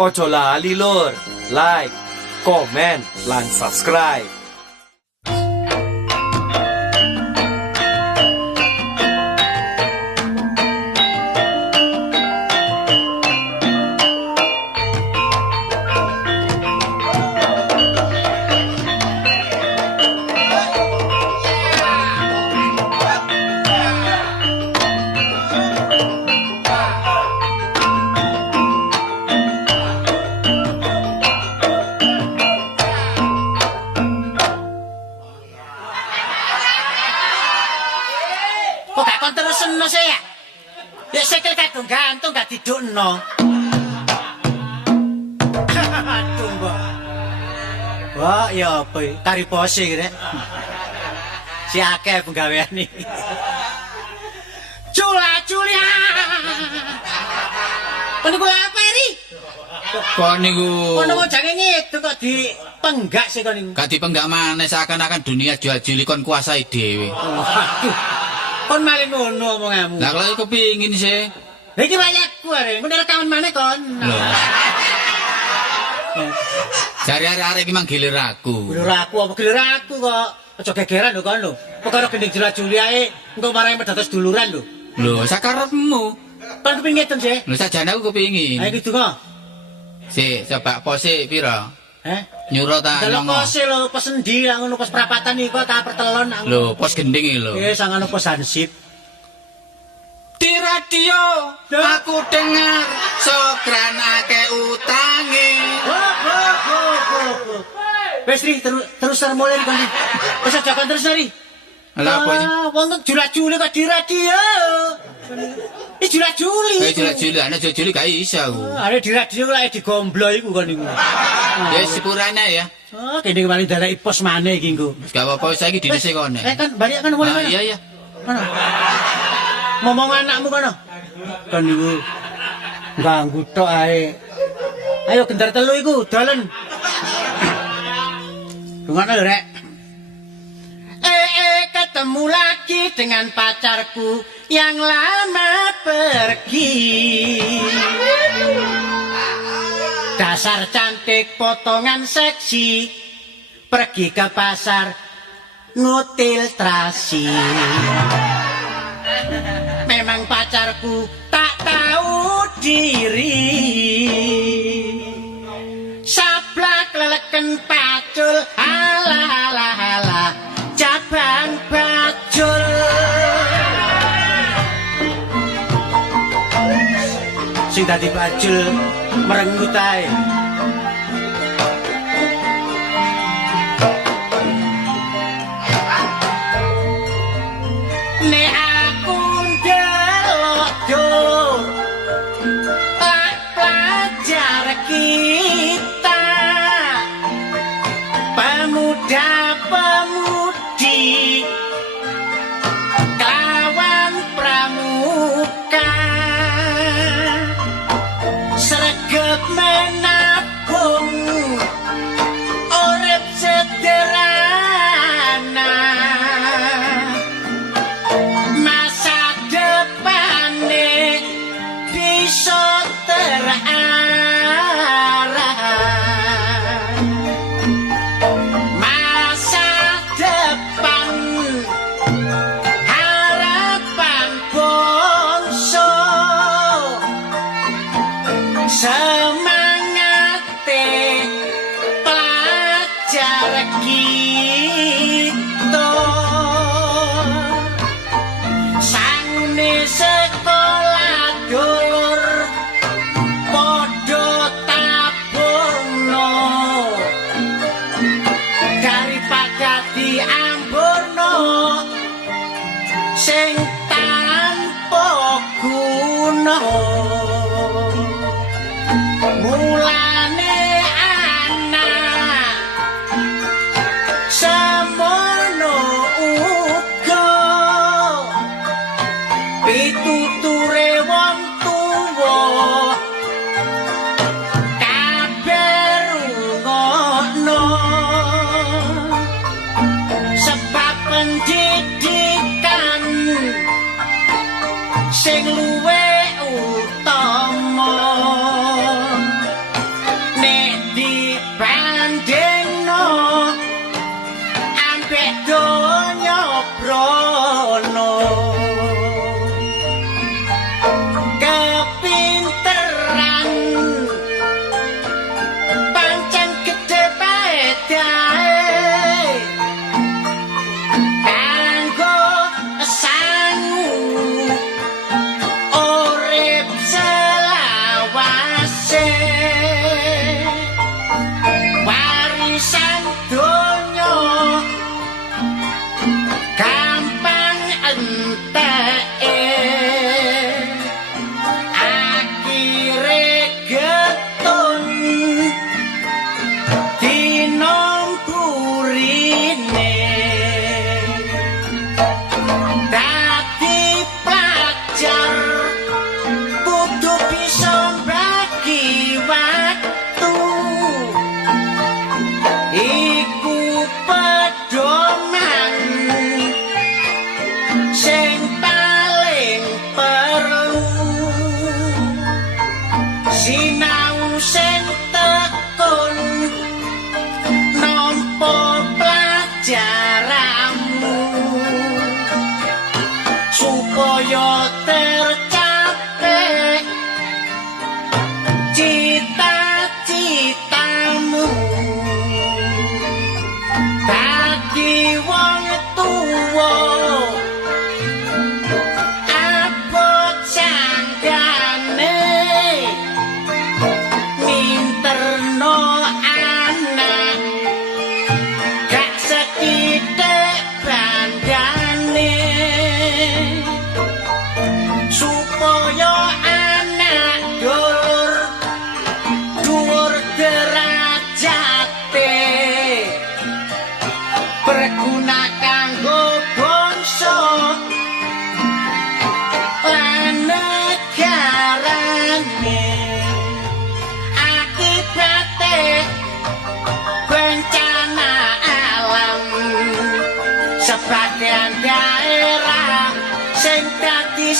Ojo lali lur, like, komen, lan subscribe. Kok gak kon terusno sih ya? Ya sikil kadung gantung gak didukno. Aduh, Mbok. Wah, ya apa iki? Tari pose iki rek. Si akeh penggawean iki. Cula-culia. Kon iku apa ri? Kok niku Ono mau jange ngitu kok dipenggak sih kon niku. gak dipenggak maneh seakan-akan dunia jual-juli kon kuasai dhewe. Waduh. Kon maling ngono omonganmu. Lah kalau iku pengin sih. Lah iki wayahku arek, ngono rekaman maneh kon. Lho. Cari arek-arek iki manggilir aku. Gilir aku apa gilir aku kok. Aja gegeran lho kon lho. Perkara gending jula-juli ae engko marai medados duluran lho. Lho, sakarepmu. Kon kepengin ngeten sih. Lho sajane aku kepengin. Ayo gitu kok. Si, coba pose pira? Heh. Nyuruh ta Kalau nyongo. pose lho pesen ndi lah ngono pos perapatan iki kok tak pertelon. Lho, pos gending iki lho. Sangan pos hansip. Di radio aku dengar Sokran akeh utange. Wes Ri terus mulai kon. Wes aja kon terus Ri. Lah apa iki? Wong jula-juli kok di radio. Iki jula-juli. Juli, ana juli gak iso aku. Are di radio lek digomblo iku kon niku. Ya sepurane ya. Oh, kene kemarin dalek pos maneh iki engko. Gak apa-apa saiki dinese kene. Kan balik kan mulai. Iya. Mana? Ngomong anakmu kono. Kan niku ganggu tok ae. Ayo gendar telu iku dolen. Dungono lho rek. Ketemu lagi dengan pacarku yang lama pergi. Dasar cantik potongan seksi, pergi ke pasar ngutiltrasi. Memang pacarku tak tahu diri. Sablak leleken pacul, ala cabang bajul. Sing dadi bajul merengut ae. Nek aku ndelok dur lak pelajar kita pemuda-pemudi kawan pramuka sregep menabung urip sederhana masa depane bisa terarah. Masa depan harapan bangsa semangate pelajar kita sangne sekolah dulur padha tabungno daripada diamburno sing tanpa guna. Mulane anak semono uga pituture wong tuwa kabeh rungokno sebab pendidikan sing luwih utama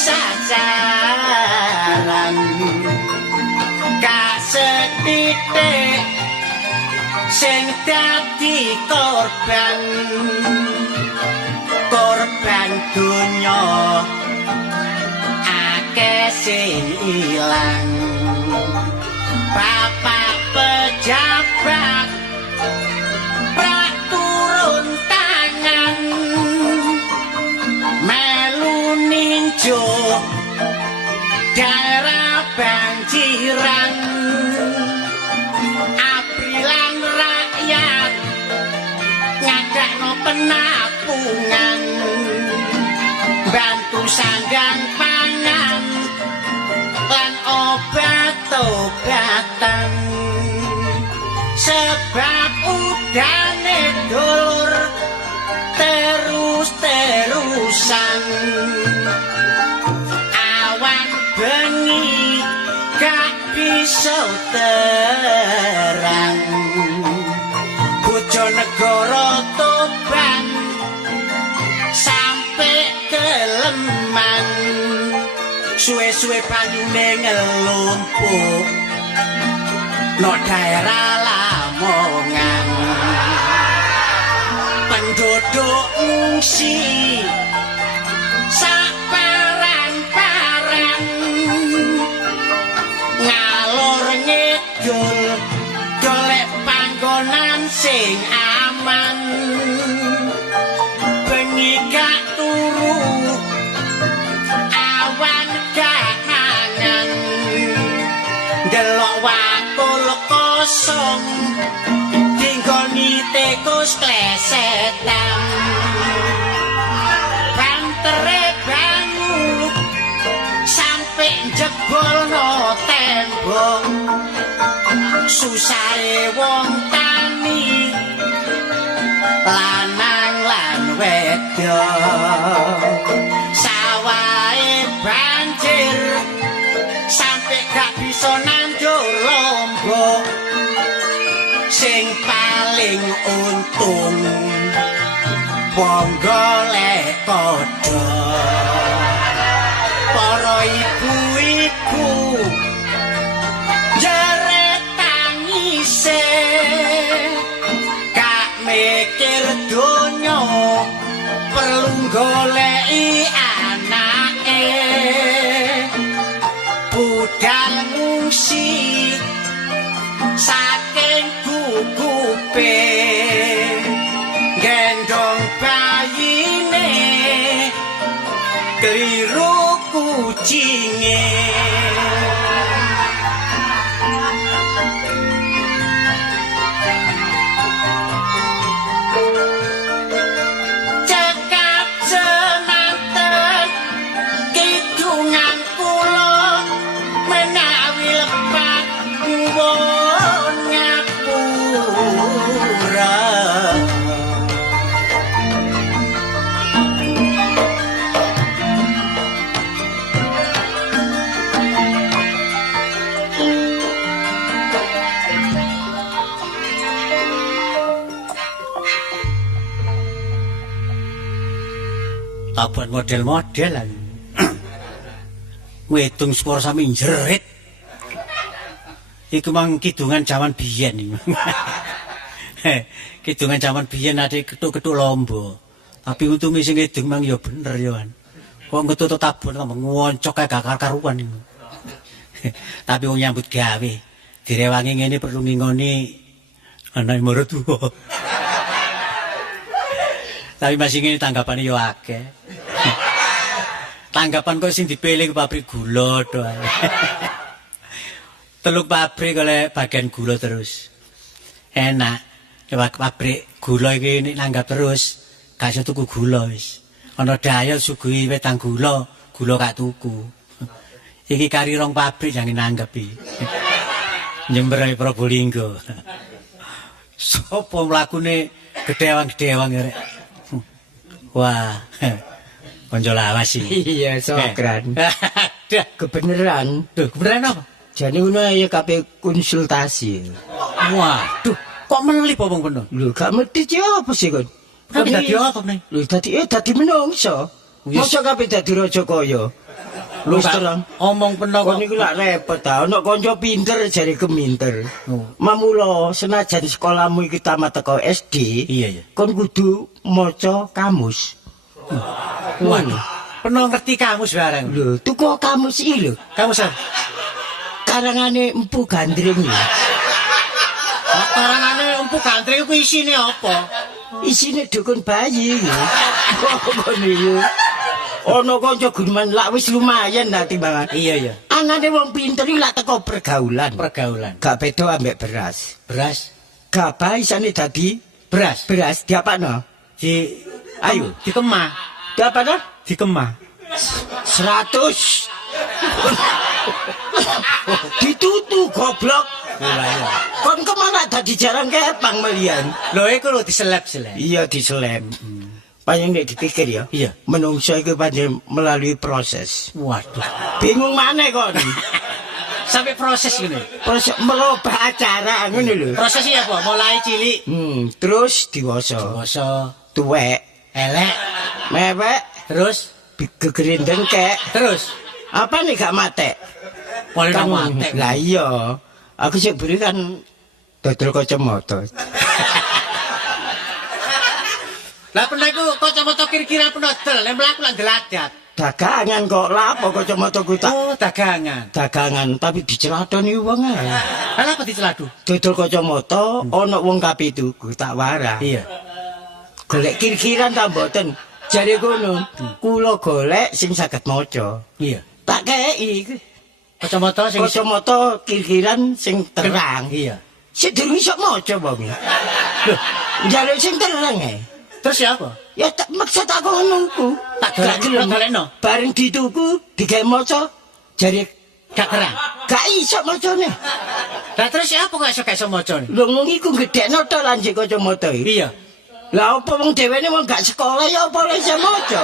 sasaran kasetitik sing dadi korban donya akeh sing ilang bapak pejabat prak turun tangan melu ninjo daerah banjiran aprilan rakyat ngadakno penapungan bantu sandang pangan lan obat-obatan sebab udane dulur terus-terusan awan bengi gak bisa terang Bojonegoro Tuban sampai keleman suwe-suwe banyune ngelumpuk no daerah Lamongan penduduk ngungsi saparan-paran ngalor ngidul golek panggonan sing aman bengi gak turu awan gak mangan delok wakul kosong dinggoni tikus klesetan bantere bangu sampe jebolno tembok susahe wong tani lanang lan wedok sawahe banjir sampe gak bisa nandur lombok sing paling untung wong golek kodhok para ibu-ibu jeret tangise gak mikir donya perlu goleki anake budal ngungsi saking gugupe gendong bayine keliru kucinge cekap semanten kidungan kula menawi lepat nuwun ngapura Abon model-model lah. Ngitung skor sami jerit. Iku mang kidungan zaman biyen iki. Kidungan zaman biyen ade ketuk-ketuk lomba. Tapi untunge sing ngidung mang ya bener ya kan. Kok ngetut tabon ngomong ngoncok kae gak karuan iku. Tapi wong nyambut gawe direwangi ngene perlu ngingoni anake maratuwa. Tapi masih ngene tanggapane yo akeh. Tanggapan kok sing dipilih pabrik gula to. Teluk pabrik oleh bagian gula terus. Enak. Lewat pabrik gula iki nek nanggap terus gak iso tuku gula wis. Ana daya suguhi wetang gula, gula gak tuku. Iki kari rong pabrik jangan nanggap iki. Nyembrai Probolinggo. Sopo mlakune gedewang-gedewang rek. Wah, konco lawas iki. Iya, Sokran. Kebeneran. Duh, kebeneran apa? Jane ngono ya kabeh konsultasi. Waduh, kok meli apa wong kono? Lho, gak mesti apa sih kon? Kan dadi apa meneh? Lho, dadi menungso. Yes. Mosok kabeh dadi raja kaya. Wis Gak terang. omong peno Kon kok. niku lak repot ta, ana kanca pinter jare keminter. Oh. Mamula senajan sekolahmu iki tamat teko SD, Iya, iya. kon kudu maca kamus. Waduh. Peno ngerti kamus bareng. Lho, tuku kamus iki lho. Kamus ah. Karangane Empu Gandring lho. Karangane empuk gandring ku isine apa? Isine dukun bayi lho. Kok niku. Ana kanca guneman lak wis lumayan lah timbangan. Iya, iya. Anane wong pinter iki lak teko pergaulan. Pergaulan. Gak beda ambek beras. Beras. Gabah isane dadi Beras. beras diapakno? Di Ayo. dikemah. Diapakno? Dikemah. 100. Ditutu goblok. Ora ya. Kon kemana dadi jarang kepang melian. Lho iku lho diselep-selep. Iya diselem. Panjang nek dipikir ya. Iya. Menungso iku panjang melalui proses. Waduh. Bingung maneh kon. Sampai proses gini. Proses merubah acara ngono lho. Prosesnya apa? Mulai cilik, Terus diwasa. dewasa, Tuwek, elek, mewek, terus gegerindeng kek. terus Apa nih gak matek? mulai nang mate. Lah iya. Aku sik beri kan dodol kacamata. Lah pernah iku kacamata kira-kira pernah dol, nek mlaku lan deladat. Dagangan kok lapo kacamata ku tak Oh, dagangan. dagangan tapi dicelatoni wong ae. Lah apa diceladu? Dodol kacamata ana wong kapitu ku tak warah. Iya. Golek kir-kiran ta mboten? Jare kono. Kula golek sing saged maca. Iya. Tak kei Kacamata sing kacamata kir-kiran sing terang. Iya. Sik durung iso maca wong. Lho, njaluk sing terang ae. Terus siapa? Ya tak maksud aku ngono ku. Tak golekno. Bareng dituku digawe maca jare Gak terang. gak iso macane. Lah terus siapa kok iso maca? Lho ngong iku gedhekno to lan sik kacamata iki. Iya. Lah apa wong dhewene wong gak sekolah ya apa ora iso maca?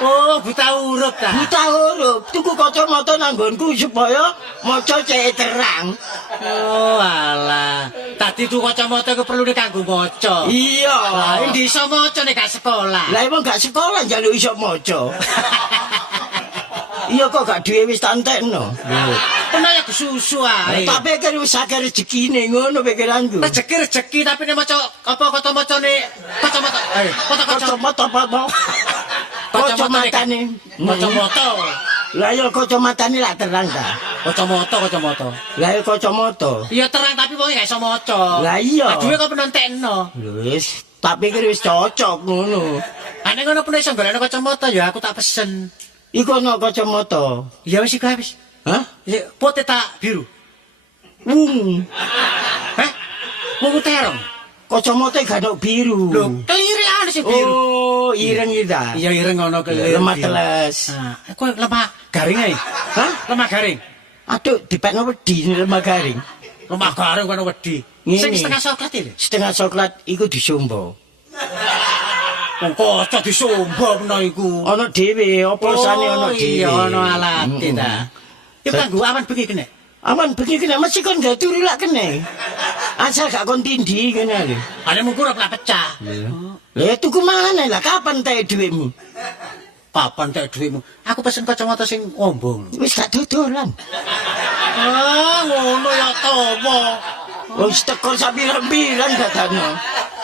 Oh, buta huruf ta. Buta huruf, tuku kacamata nang nggonku supaya maca cek terang. Oh, alah. Tadi tuh kacamata ku perlu kanggo maca. Iya. Lah, endi iso maca nek gak sekolah? Lah emang gak sekolah njaluk iso maca. Iya kok gak duwe wis tantekno. Tenan ya kesusu ae. Tak pikir wis akeh rezekine ngono pikiranku. Rezeki tapi nek maca apa kacamata-ne kacamata. Ayo, Kacamata apa mau? Kacamatane. Kacamata. Lah ya kacamatane lak terang ta. Kacamata. Lah ya kacamata. Iya terang tapi wong gak iso maca. Lah iya. Duwe kok penentekno. Wis, tak pikir wis cocok ngono. Ane ngono pun iso golekno kacamata ya aku tak pesen. Iku ana kacamata. Ya wis iku wis. Hah? Ya pote tak biru. Wung. Hah? Wong terong. Kacamata gak ono biru. Lho, kelirian sing biru. Oh, ireng iki ta. Iya ireng ngono kelirih. Lemah teles. Nah, kok lemah garing ae. Hah? Lemah garing. Aduh, dipekno wedi lemah garing. Lemah garing kono wedi. Ngene. Sing setengah coklat iki. Setengah coklat iku disombo. Wong kocok disombo mena iku. Ana dhewe, apa sane ana dhewe. Iya, ana alate ta. Iku kanggo awan bengi kene. Aman bengi kena mesti kon gak turu lak kene. Asal gak kon tindhi kene lho. Ane mungkur ora pecah. Lah tuku mana lah kapan teh dhuwitmu? Kapan tek dhuwitmu? Aku pesen kacamata sing ombong. Wis gak dodolan. Ah, ngono ya tomo. Wis teko sambilan-bilan dadane.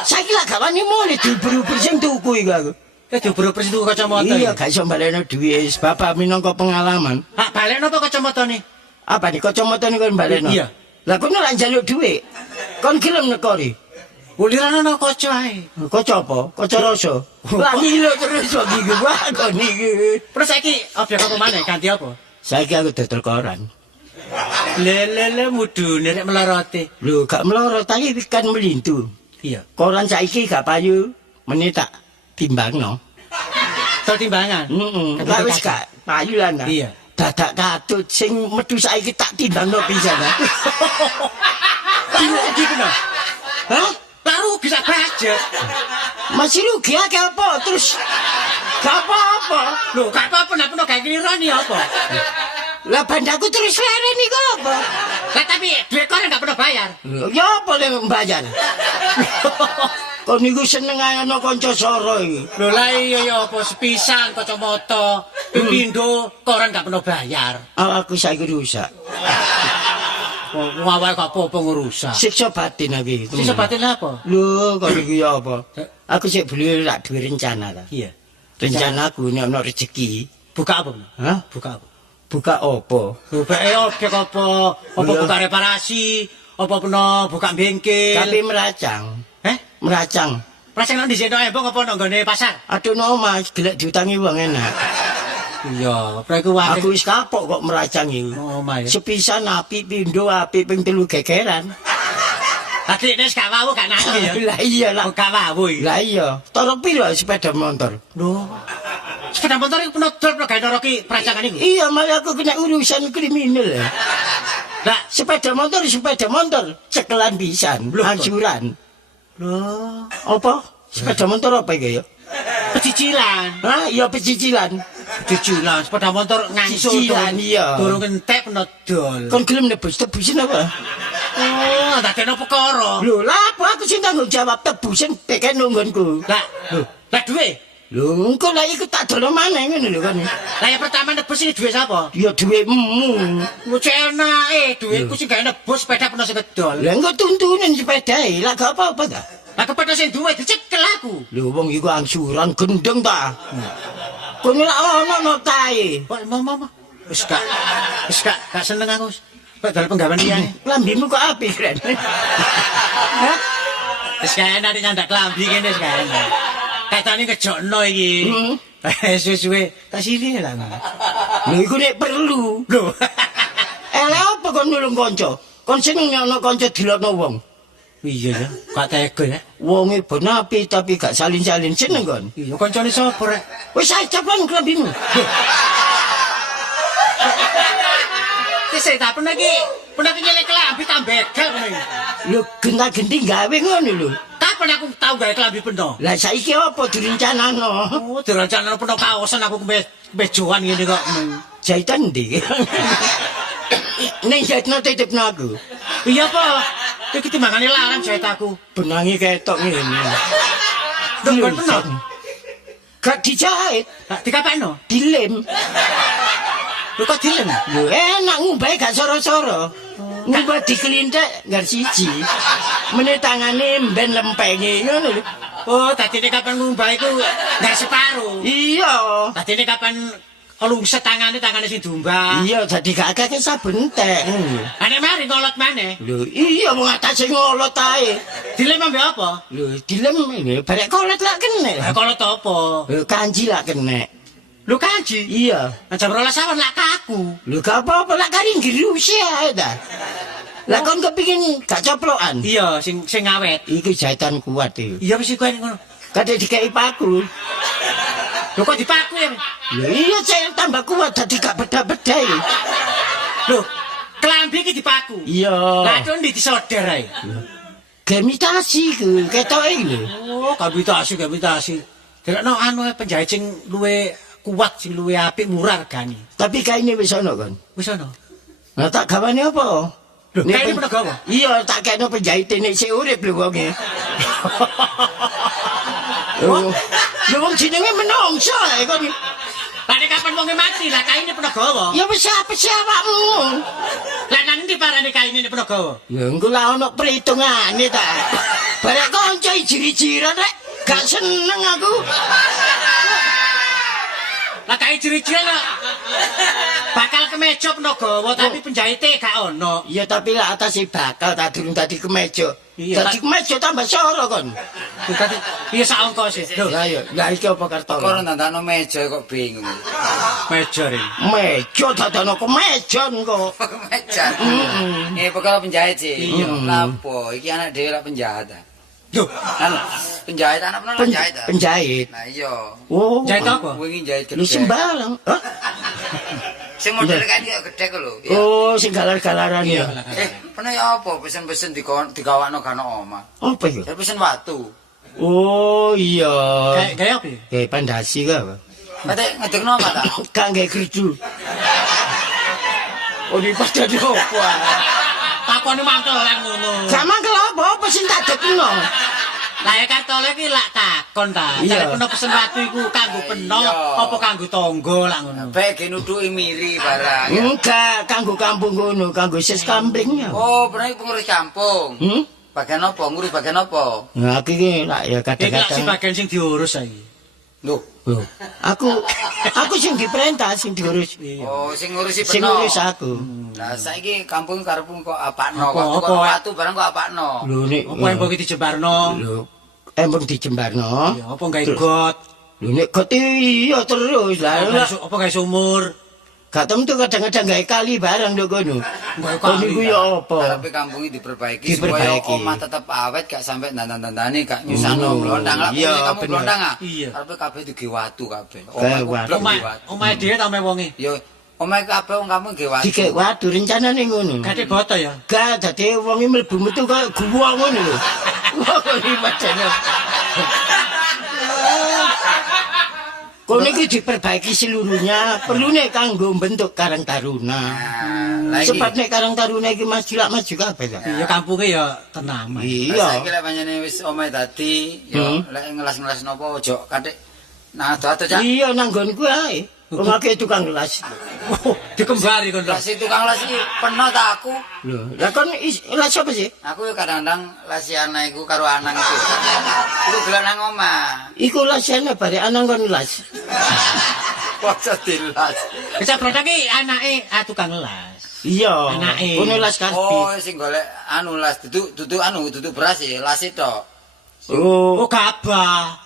Saiki lak gak wani mule diburu-buru sing tuku iku aku. Diburu persis tuku kacamata. Iya gak iso balekno dhuwit wis bapak minangka pengalaman. Hak balekno apa kacamatane? Apa nih kacamata nih kon balekno? Iya. Lah kono lak njaluk dhuwit. Kon gelem nekori. Uliran ana kaca ae. Kaca apa? Kaca rasa. Lah ngilo terus wong iki wah kon iki. Terus saiki objek apa maneh ganti apa? Saiki aku dodol koran. Lele mudune nek melorote. Lho gak melorot tapi kan melintu. Iya. Koran saiki gak payu meneh tak timbangno. Tol timbangan. Lah wis gak payu lan. Iya. Dadak katut sing metu saiki tak timbangno pisan. Rugi kena. Hah? Lah rugi sak budget. Masih rugi akeh apa? Terus gak apa-apa. Lho, gak apa-apa nek peno gak kirani apa. Lah bandaku terus leren iku apa? Lah tapi duit koran gak peno bayar. Ya apa yang bayar? Kok niku seneng ae ana kanca soro iki. Lho lah iya ya apa sepisan kacamata. Pindho koran gak pernah bayar. Aku saiki rusak. Wong awake gak apa-apa ngerusak. Siksa batin iki. Sisa batin apa? Lho, kok niku ya apa? Aku sik beli rak duwe rencana ta. Iya. Rencana aku nek ana rezeki. Buka apa? Hah? Buka apa? Buka apa? Buka objek apa? Apa Iya. buka reparasi? Apa pernah buka bengkel? Tapi meracang. Meracang. Perasaan nang dhisik embong apa nang nggone pasar? Aduh no Mas, gelek diutangi wong enak. Iya, prek wae. Aku wis kapok kok meracang iki. Oh, ya. Sepisan apik pindho apik ping 3 gegeran. Adik nes gak wau gak nangis ya. Lah iya lah. Gak wau iki. Lah iya, toro piro sepeda motor? Lho. Sepeda motor iki peno dol gawe noro ki peracangan iku. Iya, malah aku kena urusan kriminal. Lah, Sepeda motor, cekelan pisan, ansuran. lho, Apa? Sepeda motor apa iki ya? pecicilan. Hah, iya pecicilan. Cicilan sepeda motor ngangsur. Cicilan, iya. Durung entek peno dol. Kon gelem tebusin apa? Oh, dadekno perkara. Lho, lah apa aku sing tanggung jawab tebusin teken nunggonku. Lah duwe. Lho, engko lah iku tak dono maneh ngono lho kon. Lah yang pertama nebus iki duwe sapa? Ya dhuwitmu. Ngucek enake, duitku sing gak nebus sepeda peno sing kedol. Lah engko tuntunan sepedae, lah gak apa-apa ta? Lah kepethuk sing duwe dicekel aku. Lho wong iku angsuran gendeng ta. Kono ora ono notae. Kok mama. Wis gak seneng aku. Kok dal penggawean liyane. Lambimu kok apik, Ren. Wis gak enak nek nyandak klambi kene wis gak enak. Katane ngejokno iki. Suwe-suwe tak sirine lah. Lho iku nek perlu. Lho. Elek apa kon nulung kanca? Kon seneng ana kanca dilokno wong. Iya ya, gak tega ya. Wonge ben apik tapi gak salin-salin seneng kon. Iya kancane sapa rek? Wis ae capan klambimu. Wis tak pernah ki nyelek klambi tak begal ngene. Lho genta-genti gawe ngono lho. Kapan aku tau gawe klambi peno? Lah saiki apa direncanano? Oh, direncana peno kaosan aku kemejoan ngene kok. Jahitan ndi? Nek jahitno titipno aku. Iya apa? Iki timbangane larang jahit aku. Benangi ketok ngene. Dongkon peno. Gak dijahit, Lah dikapakno? dilem. Lho kok dilem? Lho enak ngumbahe gak soro-soro. Ngumbah dikelintek gar siji. Meneh tangane mben lempenge ngono lho. Oh, dadine kapan ngumbah iku gak separo. Iya. Dadine kapan lungset tangane sing diumbah. Iya, dadi gak akeh saben entek. Ane mari ngolot maneh. Lho, iya wong atase ngolot ae. Dilem ambe apa? Lho, dilem ini barek kolot lak kene. Lah kolot apa? Lho, kanji lak kene. Lho kanji. Iya. Jam 12 awan lak kaku. Lho, gak apa-apa lak kari ngerusi ae ta. Lah kon kepengin gak coplokan. Iya, sing awet. Iki jahitan kuat iki. Iya wis iku ngono. Kate dikei paku. Lho kok dipaku ya? Lho iya cek tambah kuat dadi gak beda-beda iki. Lho, klambi iki dipaku. Iya. Lah kon ndi disoder ae. Gemitasi ku ketoke lho. Oh, gabitasi. Delokno anu penjahit sing luwe kuat, sing luwe apik, murah regane. Tapi kaine wis ana kon. Wis ana. Lah tak gawane apa? Lho, Nek kaine pen- pernah gawa? Iya, tak kene penjahit nek sik urip lho wonge. Oh, lho wong jenenge menungso ae kon. Lah nek kapan wonge mati, lah kaine pernah gawa. Ya wis apa sih awakmu? Lah nang ndi parane kaine nek pernah gawa? Ya engko lah ono perhitungane ta. Barek kanca ijir-ijiran rek gak seneng aku. Lah kae ciri-ciri bakal kemeja peno gawa tapi penjahite gak ono. Ya tapi lah atas bakal tak durung tadi kemeja. Iya, Dadi kemeja tambah soro kon. Tadi iya sak angka sih. Lho, Lah ya, lah iki apa kartone? Kok nandano meja kok bingung. meja ring. Meja dadono kemeja engko. Meja. Eh pokoknya penjahit sih. Iya. Lapo, iki anak dhewe lah penjahat. Lho, Anu, penjahit anak pernah penjahit. Penjahit. Nah iya. Oh. jahit apa? Wingi jahit Lu gede. sembarang. Hah? Sing model kan yo gede kok lho. Iya. Oh, sing galar-galaran ya. Pernah ya apa pesen-pesen digawakno gak ono omah. Apa itu? Ya pesen watu. Oh, iya. Kayak apa? Kayak pandasi ka. Kate ngedekno apa ta? Kang gawe gerdu. Oh, di pada di opo? Aku lakone mangkelan ngono. Gak mangkel apa sing tak dekno. Lah ya kartole iki lak takon ta. Iya. Jare peno pesen watu iku kanggo peno apa kanggo tangga lak ngono. Bae ge nuduki miri barang. Enggak, kanggo kampung ngono, kanggo sis kampling ya. Oh, bener iki pengurus kampung. Bagian apa? Ngurus bagian apa? Nah, iki lak ya Iki lak si kadang-kadang. bagian sing diurus saiki. Loh. Loh, aku sing diperintah sing diurus. Oh, sing ngurusi Sing peno. ngurus aku. Lah saiki kampung karepmu kok apakno? Apa, Waktu apa? kok watu barang kok apakno? Lho nek Apa embung iki dijembarno? lho embung dijembarno. Ya apa gawe got? Lho nek got iya terus lah. Apa gawe sumur? Gak tentu kadang-kadang gawe kali barang nduk kono. Gawe Kono kali, iku ya apa? Karepe kampung iki diperbaiki supaya Diperbaiki. omah tetep awet gak sampe dandan-dandane gak nyusahno blondang lah. Iya, Kamu bener. blondang ah. Iya. Karepe kabeh digawe watu kabeh. Gawe Omahku watu. blok Omah digawe watu. omah dhewe ta omah wonge. Yo, omah kabeh wong kamu nggih watu. Dikek waduh rencanane ngono. Gade boto ya. Gak dadi wong iki mlebu metu kaya guwa ngono lho. Iki padane. Kono iki diperbaiki seluruhnya, perlu nek kanggo bentuk Karang Taruna. Lah iki. Sebab nek Karang Taruna iki maju kabeh ta. Ya kampunge ya tenang. Iya. Saiki lek panjenengan wis omahe dadi, yo lek ngelas-ngelas napa aja kathik nah ado Cak. Iya nang nggonku ae. Wong akeh tukang gelas. Oh, dikembari kon. Lah si tukang las iki peno ta aku. Lho, lah kon gelas apa sih? Aku yo kadang-kadang lasi anak iku karo anang iku. Iku gelek nang omah. Iku lasane bare anang kon gelas. Kok dilas. Bisa produk iki anake tukang las. Iya. Anake. Kono las Oh, karpi. sing golek anu las duduk duduk beras ya, las itu. Oh, Oh, gabah.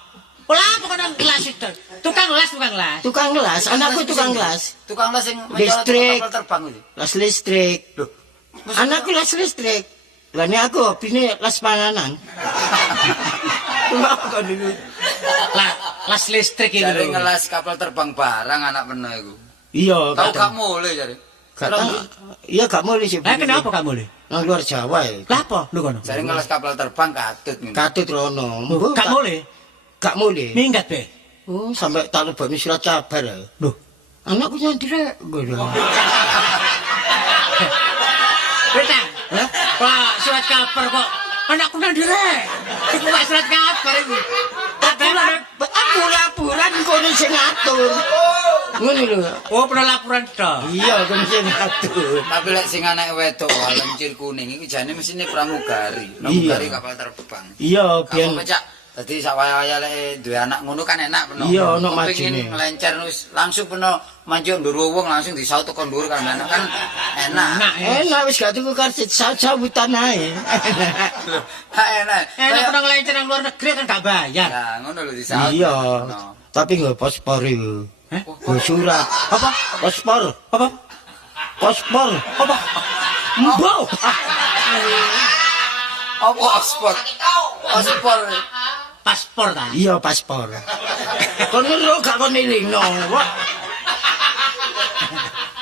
Olah pokoknya las itu. Tukang las. tukang gelas, anakku tukang gelas. Tukang las sing Listrik. kapal terbang itu. Las listrik. Loh. Anakku las listrik. Lah nek aku hobine las panganan. Kenapa kok dulu? Las listrik iki Jare lho. ngelas kapal terbang barang anak peno iku. Iya, Tahu kadang. gak mulai jare. Gak tahu. Iya gak boleh sih. Lah kenapa kamu le? Nang luar Jawa ya. Lah apa? Lho kono. Jare ngelas kapal terbang katut ngono. Katut rono. Gak boleh. Gak boleh. Minggat be. Oh, sampai tak lebani surat kabar. Ya. Loh, Anakku nyandirek. Betang. Pak surat kabar kok anakku nang direk. Iku gak surat kabar iku. Aku laporan kono sing ngatur. Ngono lho. Oh, pernah laporan tok. Iya, kono sing ngatur. Tapi lek sing anak wedok lencir kuning iku jane mesine pramugari. Pramugari kapal terbang. Iya, Kamu biyen pecak. Dadi sawaya-waya lek duwe anak ngono kan enak peno. Iya, ono Kepengin majine. nglencer wis langsung peno manjuk ndur wong langsung disaut tekan ndur kan enak kan enak. Enak ya. enak wis gak tuku karcis sabutan ae. Ha enak. Enak pernah ngelencer nang luar negeri kan gak bayar. Nah, ngono lho disaut. Iya. No. Tapi nggak paspor itu. Hah? Go surat. Apa? Paspor. Apa? Paspor. Apa? Mbok. Apa paspor? Paspor. Paspor ta? Iya paspor. Kono ro gak kon elingno.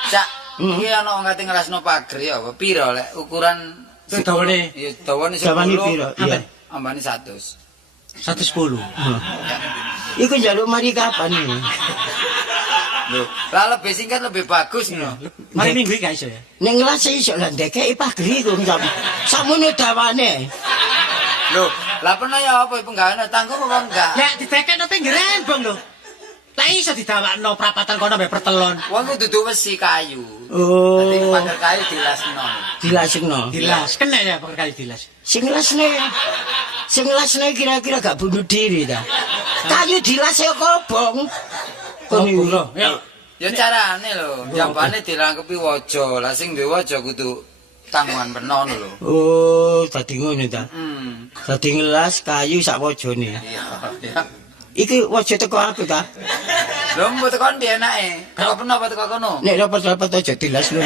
Cak, iki ana wong kate ngrasno pager ya apa pira lek ukuran Itu dawane ya dawane 10. Dawane piro? Iya. Ambane 100. 110. Iku njaluk mari kapan iki? Lho, lah lebih singkat lebih bagus no. Mari minggu iki gak iso ya. Ning ngelas iso lah ndekeki pager iku sakmono dawane. Lho, lah pernah ya apa penggaweane tangguh apa enggak? Ya ditekekno pinggir rembong lho. Lah iso didawakno prapatan kono mbek pertelon. Wong ku dudu wesi kayu. Oh, Dadi pager kayu dilasno. dilasingno. Dilas, kena ya pakai kali dilas. Sing ngelasne kira-kira gak bunuh diri ta. Kayu dilas ya kobong. Kono iku. Lho, ya. Ya carane lho, jambane dirangkepi waja. Lah sing duwe waja kudu tanggungan penon lho. Oh, dadi ngono ta. Hmm. Dadi ngelas kayu sak wajane. Iya, iya. Iki waja teko aku ta. Lho mbok tekan di enake. Kok penapa teko kono? Nek rapat-rapat aja dilas lho.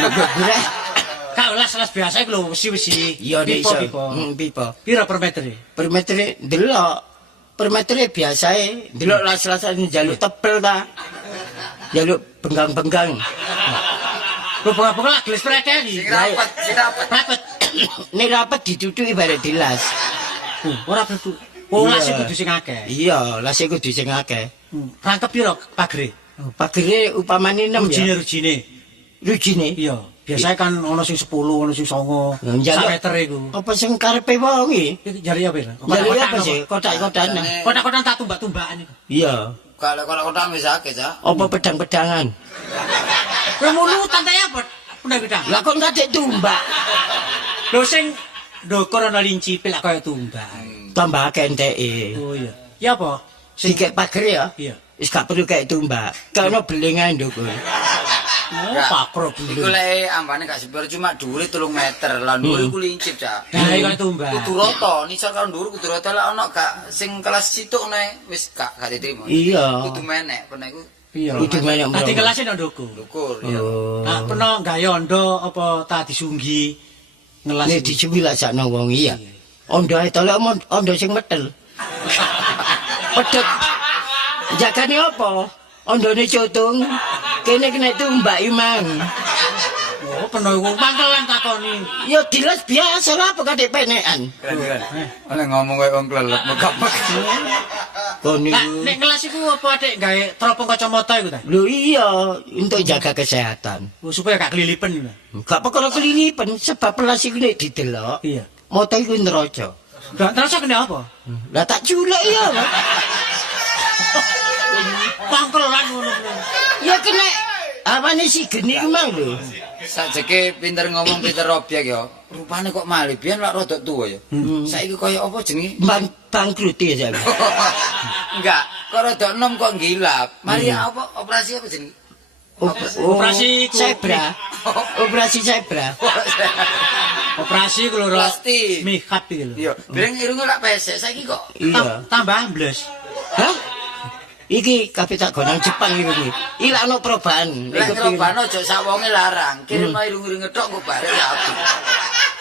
Kau las biasa iku lho wesi-wesi. Iya nek iso. Pipo. Pipo. Pira per meter? Per meter delok. Per meter biasae delok las-lasan njaluk tebel ta. Njaluk benggang-benggang. Lho bunga-bunga lah gelis predeni. Sing rapet, sing rapet. Rapet. Nek rapet diduduki bare dilas. Ora bebu. Oh, las Iya. iku kudu sing akeh. Iya, las iku kudu sing akeh. Rangkep pira pagere? Pagere upamane 6 ya. Rujine. Rujine. Iya. Biasanya kan ono sing 10, ono sing 9, Ya, sak njaluk. meter iku. Apa sing karepe wong iki? Iki jari apa ya? Jaluk apa sih? Kotak-kotakan. Kotak-kotak tak tumbak-tumbakan iku. Iya. Kalau kotak wis akeh, Cak. Apa pedang-pedangan? Kowe mulutan ta ya apa? Udah gedang. Lah kok ngadek tumbak? Lho sing ndukur ana linci pilak kaya tumbak. Tambah kenteke. Oh iya. Ya apa? Sikek pager ya? Iya. Wis gak perlu kayak tumbak. Karena belingan ndukur. Oh, Gak. pakro Iku belum. lek ambane gak sepiro cuma dhuwure 3 meter. Lah dhuwure iku lincip, Cak. Nah, iki kaya tumbak. Kudu rata, nisor karo dhuwur kudu rata lah ono gak sing kelas situk ne wis gak diterima. Iya. Kudu menek, pernah iku Iya. Kudu menek Tadi mrong. kelasnya nang ndukur. dukur ya. Oh. Nah, pernah gayondo apa tak disunggi ngelas. Nek dicumi lak sakno wong iya. Ondo ae tolak ondo sing metel. Pedhet. Jagane apa? Ondone cotung. Kene kena tumbak imang. Oh, pernah iku mangkelan takoni. Ya dilas biasa lah apa kadek penekan. Keren-keren. Oleh ngomong koyo wong klelet megap-megap. Kon Nah, niku. nek kelas iku apa adek gawe teropong kacamata iku ta? Lho iya, untuk jaga kesehatan. Oh, supaya gak kelilipen iku. Gak perkara kelilipan sebab pelas iku nek didelok. Iya. Moto iku neraca. Gak terasa kena apa? Lah tak culek ya. Pangkelan ngono. Ya kena apane sih geni ku mang lho. Sajeke pinter ngomong pinter objek ya. Rupane kok malih biyen lak rada tuwa ya. Saiki koyo apa jenenge? Bangkrut ya saya. Enggak, kok rada enom kok gilap. Mari apa operasi apa jenenge? Operasi ku- zebra. Operasi zebra. Operasi ku lho. Plastik. Mikap iki lho. Iya, bareng irunge lak pesek saiki kok. Iya. Tambah ambles. Hah? Iki kabeh tak gonang Jepang iki. Ilakno perubahan. Lek ngrobano aja sak wonge larang. Kirim irung-irung tok kok bareng ya.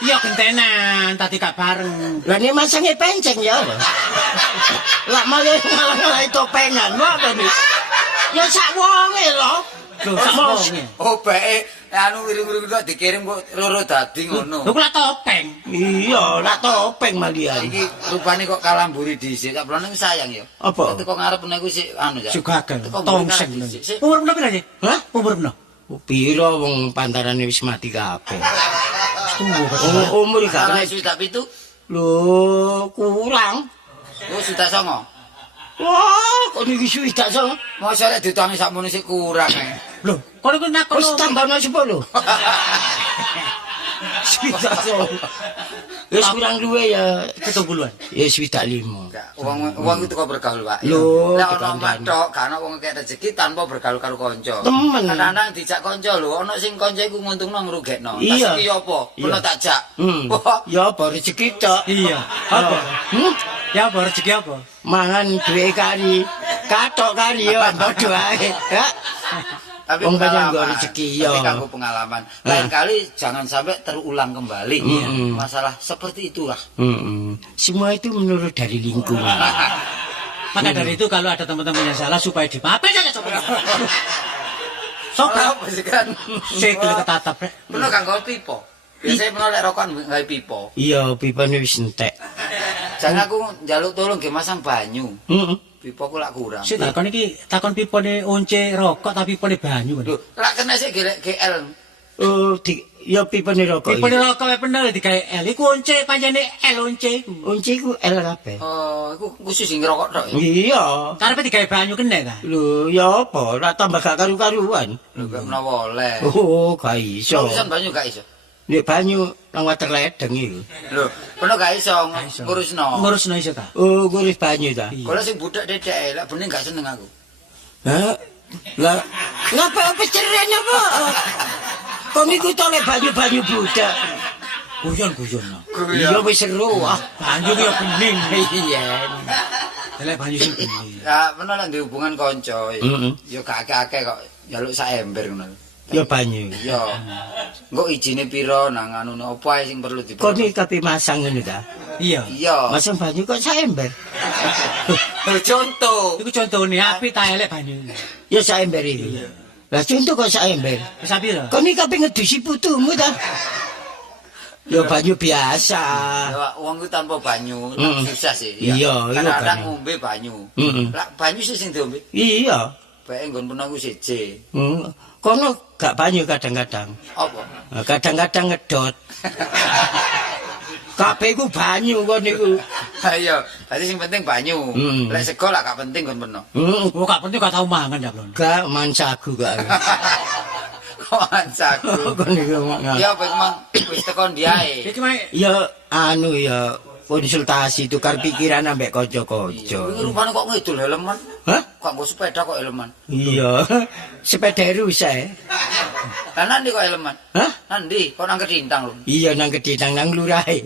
Iya gentenan, tadi gak bareng. Lah nek masange penceng ya. Lah malah ngalah topengan apa nih? Ya sak wonge lho. Lho, sak wonge. Oh, bae anu irung-irung tok dikirim kok loro dadi ngono. Lho kula topeng. Iya, lah topeng malian. Iki rupane kok kalamburi dhisik. Tak plone sayang ya. Apa? Kok ngarep niku sik anu ya. Juga gagal. Teko Tongseng. mburi dhisik. Umur berapa sih? Hah? Umur berapa? Piro wong pantarane wis mati kabeh. Tunggu. Umur gak Kalau kena. sudah pitu, Lho, kurang. oh sudah songo. Wah, kok niki suwi tak so. Mosok lek ditangi sakmono sik kurang. Lho, kono ku nak Wis tambahno 10. Suwi tak so. Wis kurang luwe ya. 70-an. Ya suwi tak 5. Enggak, wong itu kok bergaul, Pak. Lho, Lah ono ketandan. matok, gak ono wong kek rezeki tanpa bergaul karo kanca. Temen. Kadang-kadang dijak kanca lho, ono sing kanca iku nguntungno ngrugekno. Iya. Tas iki apa? Iya. Pernah tak jak. Wah, Ya apa rezeki tok. Iya. Apa? Hmm? Ya apa rezeki apa? Mangan duwe kari. Katok kari ya padha ae. Ya. tapi Wong banyak pengalaman. nggo rezeki, Tapi ya. kanggo pengalaman. Lain kali jangan sampai terulang kembali. Masalah seperti itulah. Semua itu menurut dari lingkungan. Maka dari itu kalau ada teman-teman yang salah supaya dimaafin saja coba. Sopo? Apa sih kan? Sikile ketatap rek. Bener kanggo pipo. Biasanya pernah lek rokokan gawe pipo. Iya, pipane wis entek. Jangan aku njaluk tolong ge masang banyu. Heeh. Pipo ku lak kurang. Sik takon iki takon pipone once rokok tapi pipone banyu. Lho, lak kena sik GL. Oh, ya pipane rokok. Pipone rokok wae bener digawe L iku once pancene L once iku. Unci ku L kabeh. Oh, iku khusus sing ngerokok tok ya. Iya. Karepe digawe banyu kena ta? Lho, ya apa? Ora tambah gak karu-karuan. Lho, gak menawa oleh. Oh, gak iso. Tulisan banyu gak iso. Nek banyu nang water ledeng iku. Lho, pernah gak iso ngurusno. Ngurusno iso ta? Oh, ngurus banyu ta. Kalau sing budak dedek, lek bening gak seneng aku. Hah? Lah, ngapa apa ceren apa? Kok niku tole banyu-banyu budak. Guyon-guyon. Iya wis seru ah. Banyu ki ya bening. Iya. Lek banyu sing bening. Ya, pernah lek di hubungan kanca. Ya gak akeh-akeh kok njaluk sak ember ngono. Ya banyu. Ya. Engko ijine pira nang anune apa ae sing perlu Kok diperlu. nih tapi masang ngono ta? Iya. Iya. Masang banyu kok saember. Contoh. Iku contone apik ta elek banyu. Ya saember iki. Lah contoh kok saember. Wis pira? Kok nih kabeh ngedusi putumu ta? Ya banyu biasa. Ya, wong ku tanpa banyu susah sih. Iya, iya Kadang-kadang banyu. ngombe banyu. Heeh. Lah banyu sih sing diombe. Iya. bae nggon peno ku siji. Kono gak banyu kadang-kadang. Apa? Kadang-kadang ngedot. Kabeh ku banyu kon niku. Ha iya, dadi sing penting banyu. Lek sego lak gak penting nggon peno. Oh, gak penting gak tau mangan ya, Blon. Gak mancagu gak. Kok ancaku. Kon niku. Ya apa emang wis teko ndiae. Iki mah Ya anu ya konsultasi tukar pikiran ambek kanca-kanca. Iki rupane kok ngidul helman. Hah? Kok nggo sepeda kok helman. Iya. Sepeda rusak. Lah nanti kok helman? Hah? Nanti kok nang Kedintang lho. Iya nang Kedintang nang lurahe.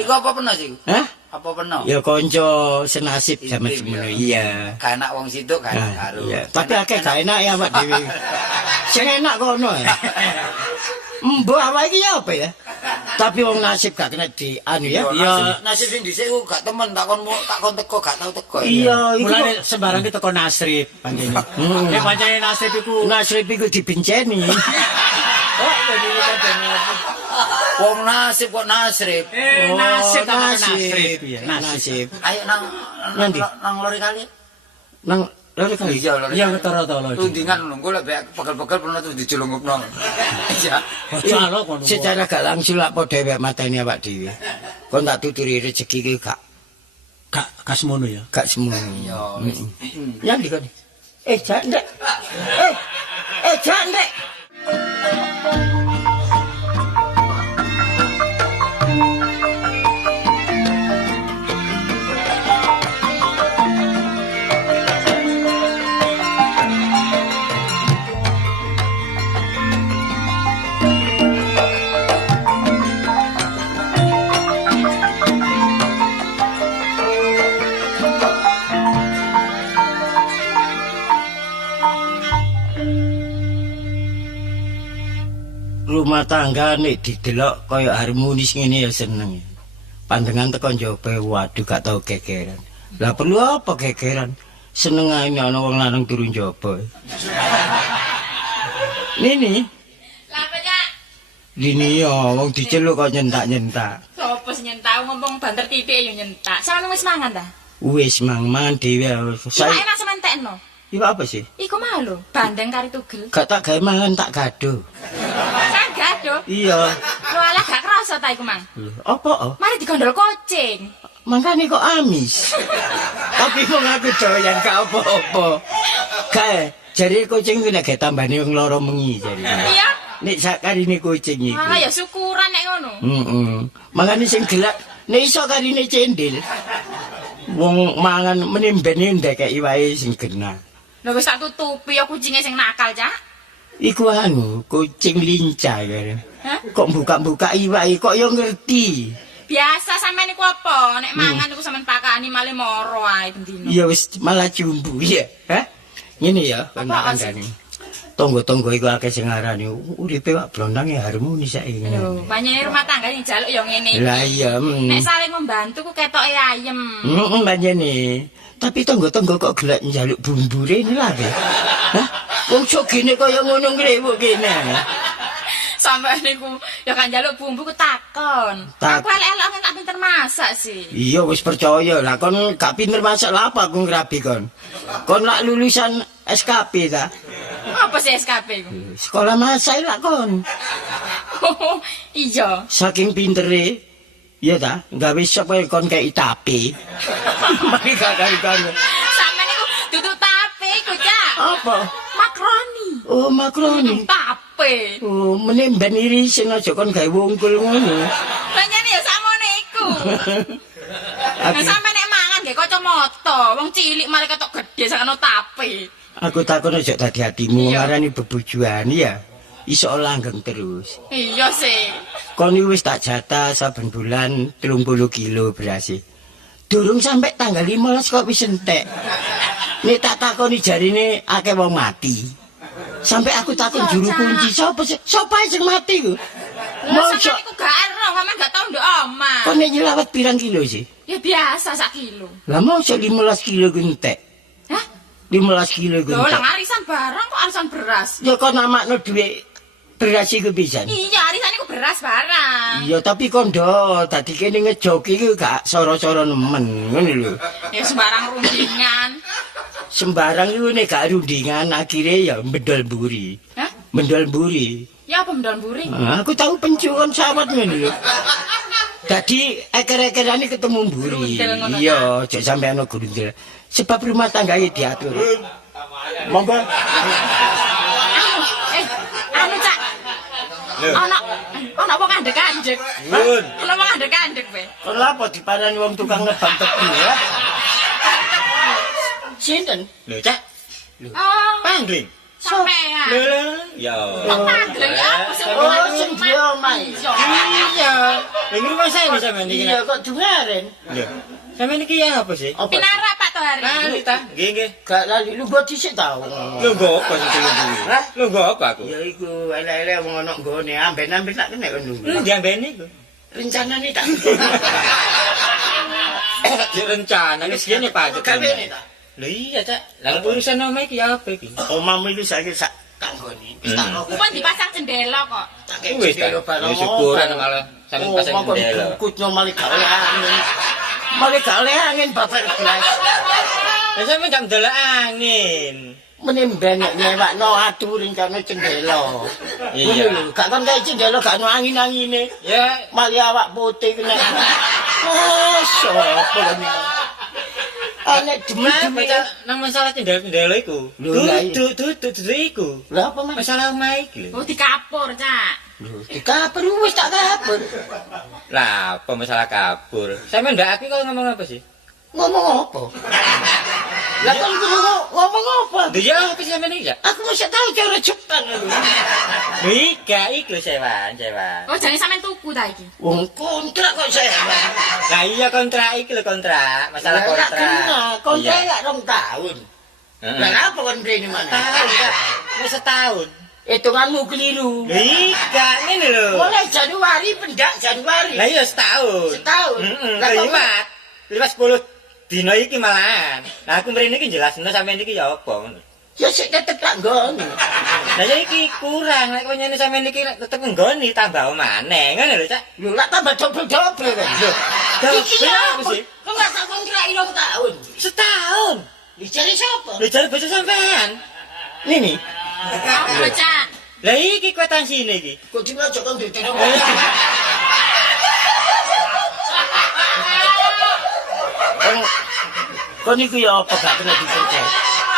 Iku apa peno sih? Hah? Apa peno? Ya kanca senasib zaman semono. Iya. Gak enak wong situ gak enak karo. Iya. Tapi akeh gak enak ya Pak Dewi. Sing enak kono ya. Mbok awake iki apa ya? Tapi wong nasib gak kena di anu ya. Iya, nasib sing dhisik ku gak temen takon teko gak tau teko. Iya, iku mulane sembarang teko nasrib pancene. Nek pancene nasrib iku nasib iku dibenceni. Wong nasib kok nasrib. nasib Oh, ta nasib. nasrib ya, nasib. Nasib. Ayo nang Nanti? nang lori kali. Nang lho kali. Iya, lori. Iya ketara-tara. Tundingan nunggu lek pegel-pegel pernah terus dijelungupno. Iya. Ojo kono. Secara gak langsung lak padha wek mateni awak dhewe. Kon tak tuturi rezeki ki gak Gak semono ya. gak semono. Iya, wis. Ya ndi kon? Jak ndek. Jak ndek. Rumah tangga nek didelok kaya harmonis ngene ya seneng. Pandangan teko njaba waduh gak tau gegeran. Lah perlu apa gegeran? Seneng ae ana wong lanang turu njaba. Nini, Lapa Cak? Lini ya wong diceluk kok nyentak-nyentak. Sopo sing nyentak ngomong banter titik yo nyentak. Sampeyan wis mangan ta? Wis mangan dhewe. Iku Saya enak sementekno. iku apa sih? Iku mah lho, bandeng kari tugel. Gak tak gawe mangan tak gaduh. Kan gaduh. Iya. Lho alah gak kerasa ta iku, Mang. Apa? Oh? Mari digondol kucing. Mangkane kok amis. Tapi wong aku doyan gak apa-apa. Kae, jare kucing ku nek gawe tambane wong loro mengi jare. Iya. Nek sakarine kucing iku. Ah ya syukuran nek ngono. Mangane sing gelak nek iso karine cendil. Wong mangan menimben ndekeki wae sing genah. Lho wis tak tutupi ya kucinge sing nakal, Cak. Iku anu, kucing lincah kan. Hah? Kok buka-buka iwake kok yo ngerti. Biasa sampean iku apa? Nek mangan iku sampean pakani male moro ae bendino. Ya wis malah jumbu ya. Hah? Ngene ya, Apa kandhane. Tonggo-tonggo iku akeh sing ngarani uripe wak blondang ya harmonis saiki. Lho, banyak rumah tangga ning jaluk ya ngene. Lah iya. Nek saling membantu ku ketoke ayem. Banjane. Tapi tonggo-tonggo kok gelek njaluk bumbu rene lah. Hah? Wong sok gene kaya ngono ngrewuk kene. Sampai niku ya kan jaluk bumbu ku takon. Tak- Aku elek-elek kan tak pinter masak sih. Iya wis percaya lah kon gak pinter masak lah apa aku ngrabi kon. Kon lak lulusan SKP ta? Apa sih SKP ku? Sekolah masak lah kon. Iya. Saking pintere iya ta, gawe sop kaya kon kei tape. Mari kakak-kakak. Sampai niku duduk tape ku, Cak. Apa? Makroni. Oh, makroni. Tape. Oh, meneh ben irisin aja kon gawe wungkul ngono. Panjane ya sakmene iku. Aku, Sampai nek mangan nggih kacamata, wong cilik malah ketok gedhe sakno tape. aku takon aja dadi hatimu Iya. ngarani bebujuan ya. Iso langgeng terus. Iya sih. Kon iki wis tak jatah saben bulan 30 kilo beras. Durung sampai tanggal 15 kok wis entek. Nek tak takoni jarine akeh wong mati. Sampai aku takon juru kunci sapa sing mati ku? Lah Mosok sampean iku gak ero, sampean gak tau nduk omah. kon nek nyelawat pirang kilo sih? Ya biasa sak kilo. Lah mosok 15 kilo ku entek. Hah? 15 kilo ku Lho entek. lah arisan barang kok arisan beras. Ya kon namakno dhuwit beras iku pisan. Iya, arisan iku beras barang. Iya tapi kondo dadi kene ngejoki iku gak soro-soro nemen ngono lho. Ya sembarang rundingan. Sembarang iku nek gak rundingan akhirnya ya mendol mburi. Hah? Mendol mburi. Ya apa mendon buri? Aku tahu pencuan sawat ngene lho. Dadi eker-ekerane ketemu mburi. Grundel ngono, Iya, aja sampe ana grundel. Sebab rumah tanggae diatur. Monggo. Anu Cak. Ana wong andek-andek. Nun. Ana wong andek-andek kowe. Kon apa diparani wong tukang nebang tebu ya? Sinten? Lho, Cak. Oh, Pangling. sampean. Ya. Kok pangling apa sing Oh, sing dia omai. Iya. Lha rumah saya nih sampean iki. Iya kok dungaren. Lho. Sampean iki ya apa sih? Apa? Pinara Pak Tohari. Lali ta? Nggih, nggih. Gak lali lu gua dhisik tau. Lho nggo apa sing kuwi? Hah? Lho nggo apa aku? Ya iku elek-elek wong ana nggone amben-amben tak kena kon lho. Lho diambeni iku. Rencanane tak. Di rencana wis ngene Pak. Kabeh ta. Lho iya, Cak. Lah urusan omah iki ya apa iki? Omahmu iki saiki sak kanggone. Wis tak kok. Kupon dipasang jendela kok. Tak Wis ta. Ya syukuran malah sampean pasang jendela. Kutno malah gak oleh angin. Malah gak oleh angin babar gelas. Lah sampean jam delok angin. Menimben nek nyewakno adu rencana jendela. Iya. Ngono lho, gak kon kae jendela gak ono angin-angine. Ya, Malah awak putih kena. Oh, sapa ngene. Anek demi-demi. nang masalah jendela iku. Lho, lah iya. Dudu iku. Lah apa mas? Masalah omah iki lho. Oh dikapur, Cak. Dikapur wis tak kapur. Lah, apa masalah kabur? Sampeyan ndak aku kalau ngomong apa sih? Ngomong apa? Lah kon kudu ngomong apa? Lho ya apa sih sampeyan iki ya? Aku mesti tahu cara Jepang lho. Lho iya iku sewan. Oh jangan sampean tuku ta iki. Wong kontrak kok saya. Lah iya kontrak iki lho kontrak, masalah Lah, kontrak. kontrak Iya. gak 2 tahun. Heeh. Lah apa kon mrene mana? Tahun, Kak. Wis setahun. Hitunganmu keliru. Lho iya ngene lho. Mulai Januari pendak Januari. Lah iya setahun. Setahun. Heeh, Lah, kok- liwat. Liwat 10 dina iki malahan. Nah aku mrene iki jelasno sampeyan iki ya apa ngono. Ya sik tetep tak nggoni. Lah ya iki kurang nek nyene sampeyan iki tetep nggoni tambah maneh ngono lho Cak. Lho lak tambah dobel-dobel kan. Iki Dobel apa apa sih? Kok gak tak kontrak 2 tahun? Setahun. Li cari sapa? Lho jare bojo sampean. Nini. Apa, Cak? Lah iki kwitansi iki. Kok dimajok kon ditiro. Kon iku ya apa gak kena dipercaya?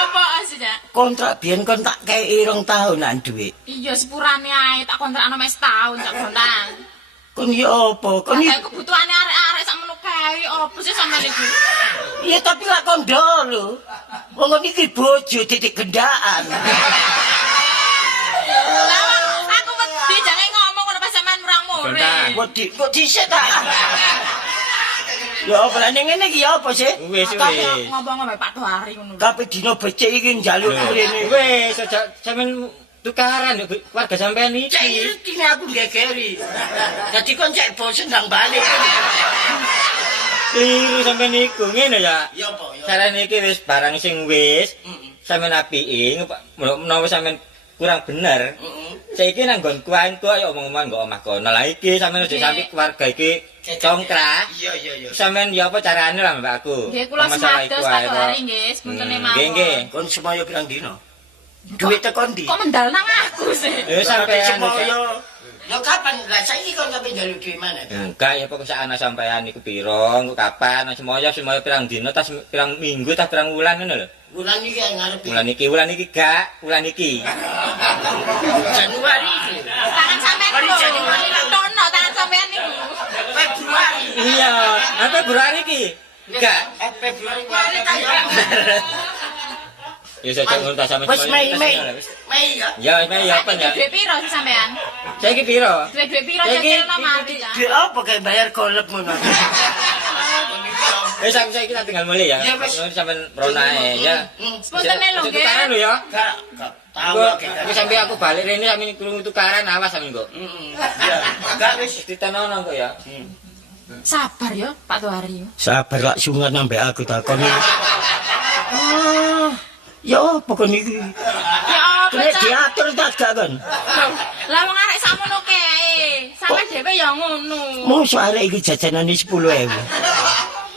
Apa sih, Cak? Kontrak biyen kon tak kei 2 tahunan duit. Iya sepurane ae tak kontrakno mes tahun Cak Bontang. Kon ya apa? Kon Kayak kebutuhane arek-arek sak ngono kae apa sih sampean iku? iya tapi lak kondo lho. Wong kon iki bojo titik gendaan. Lah aku wedi jangan ngomong ngono pas sampean murang-muring. Wedi kok dhisik ta? Ya apa ning ngene iki ya apa sih? Wis wis. Ngomong ambek Pak Tohari ngono. Kabeh dina becik iki njaluk mrene. Wis aja sampean tukaran warga sampean Cek iki. iki aku gegeri. Dadi kon cek bosen ndang balik. Iku sampean iku ngene ya. Ya apa ya? Sarane iki wis barang sing wis sampean apiki menawa sampean kurang bener. Saiki nang nggonku ae kok ya omong-omongan kok omah kono. Lah iki sampean aja sampe keluarga iki congkrah. Iya. Sampean ya apa carane lah Mbak aku. Nggih kula semados Pak Tohari nggih, sepuntene mawon. Nggih nggih. Kon semaya pirang dina? Duit tekan ndi? Kok mendal nang aku sih? Sampean semaya. Ya kapan? Lah saiki kon kabeh njaluk duit mana? enggak ya pokoknya anak sampean iku piro, engko kapan, semoyo pirang dina tas pirang minggu tas pirang wulan ngono lho. Bulan iki ngarep. Wulan iki gak, wulan iki. Januari iki. Tangan sampean Mari lho. Januari. Tono tangan sampean niku. Februari. Iya, apa Februari iki? Enggak. Februari mari tayang. Ya saya ngono ta sampe Wes Mei. Mei ya. Ya, Mei ya apa ya? Duit piro sih sampean? Saiki piro? Duit piro Saiki- cekilno mati Cak. Duit apa kayak bayar golep ngono. Saya kita tinggal mulai ya. Ya, wes. Sampean ronae ya. Sepuntene lho nggih. Tukaran lho ya. Gak tahu Aku sampe aku balik rene sampe krungu tukaran awas sampe kok. Ya, gak wis. Ditenono kok ya. Sabar ya Pak Tohari. Sabar lak sungan ambek aku takon iki. Ya apa kon iki? Ya apa Kena Cak? diatur tak gak kon? Lah wong arek sakmono kae. Sampeyan dhewe ya ngono. Mau arek iki jajanane 10.000.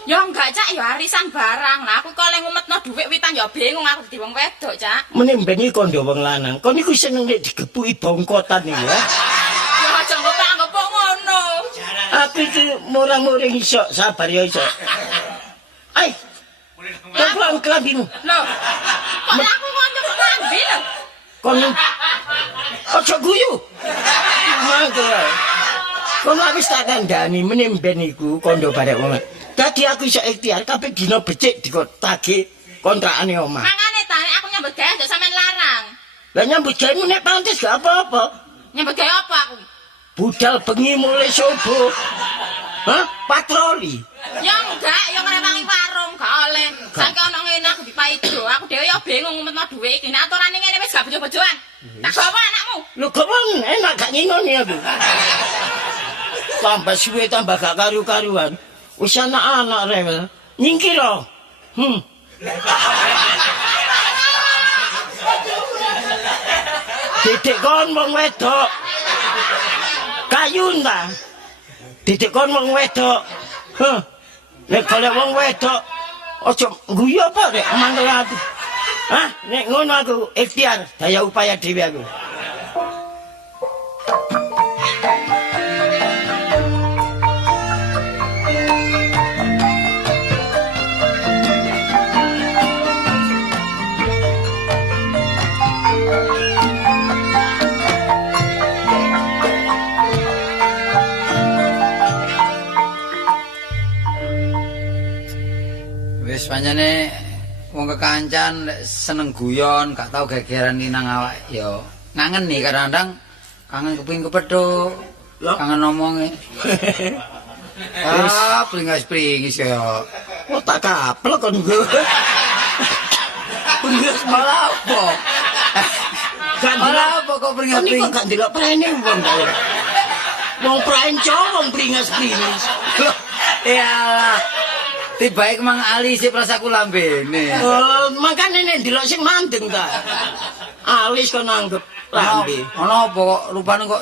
Ya enggak, Cak, ya arisan barang. Lah aku kok lek ngumetno dhuwit witan ya bingung aku dadi wong wedok, Cak. Menembeni kondo wong lanang. Kon niku seneng nek digepuki bongkotan iki ya. Ya aja ngopok ngono. Aku iki murang-muring iso sabar ya iso. Ai. Tolong kelambimu. Loh. Kok aku ngono kok ngambil lho. Kon ojo guyu. Mangko. Kono aku tak kandhani menemben iku kondo barek wong. Dadi aku iso ikhtiar kabeh dina becik dikotake kontrakane omah. Mangane ta nek aku nyambut gawe ndek sampean larang. Lah nyambut gawe nek pantes gak apa-apa. Nyambut gawe apa aku? Budal bengi mulai subuh. Hah? Patroli. Ya enggak, ya ngrewangi warung gak oleh. Saiki ana ngene aku dipaido. Aku dhewe ya bingung ngumetno dhuwit iki. Nek aturane ngene wis gak bojo-bojoan. Tak gawa anakmu. Lho gawan enak gak ngingoni aku. Tambah suwe tambah gak karu-karuan. Wis anak-anak rewel. Nyingkir loh. Dedek kon wong wedok. Kayun ta. Dedek kon wong wedok. Nek golek wong wedok ojo guyu apa rek mangkel aku. Hah? Nek ngono aku ikhtiar daya upaya dhewe aku. Wis pancene wong kekancan seneng guyon, gak tau gegeran nang awak ya ngangen nih kadang-kadang kangen kepingin kepethuk, kangen ngomonge. Pringis ya. Oh tak kapel kon gue. Pringis malah apa? Ora apa kok pringis. Ini kok gak ndelok prene wong kok. Wong pranco wong pringis-pringis. Iyalah. Tibae kemang alis prasaku lambene. Makane nek ndelok sing mandeng ta. Alis kon anggap lambe. Ana apa kok rupane kok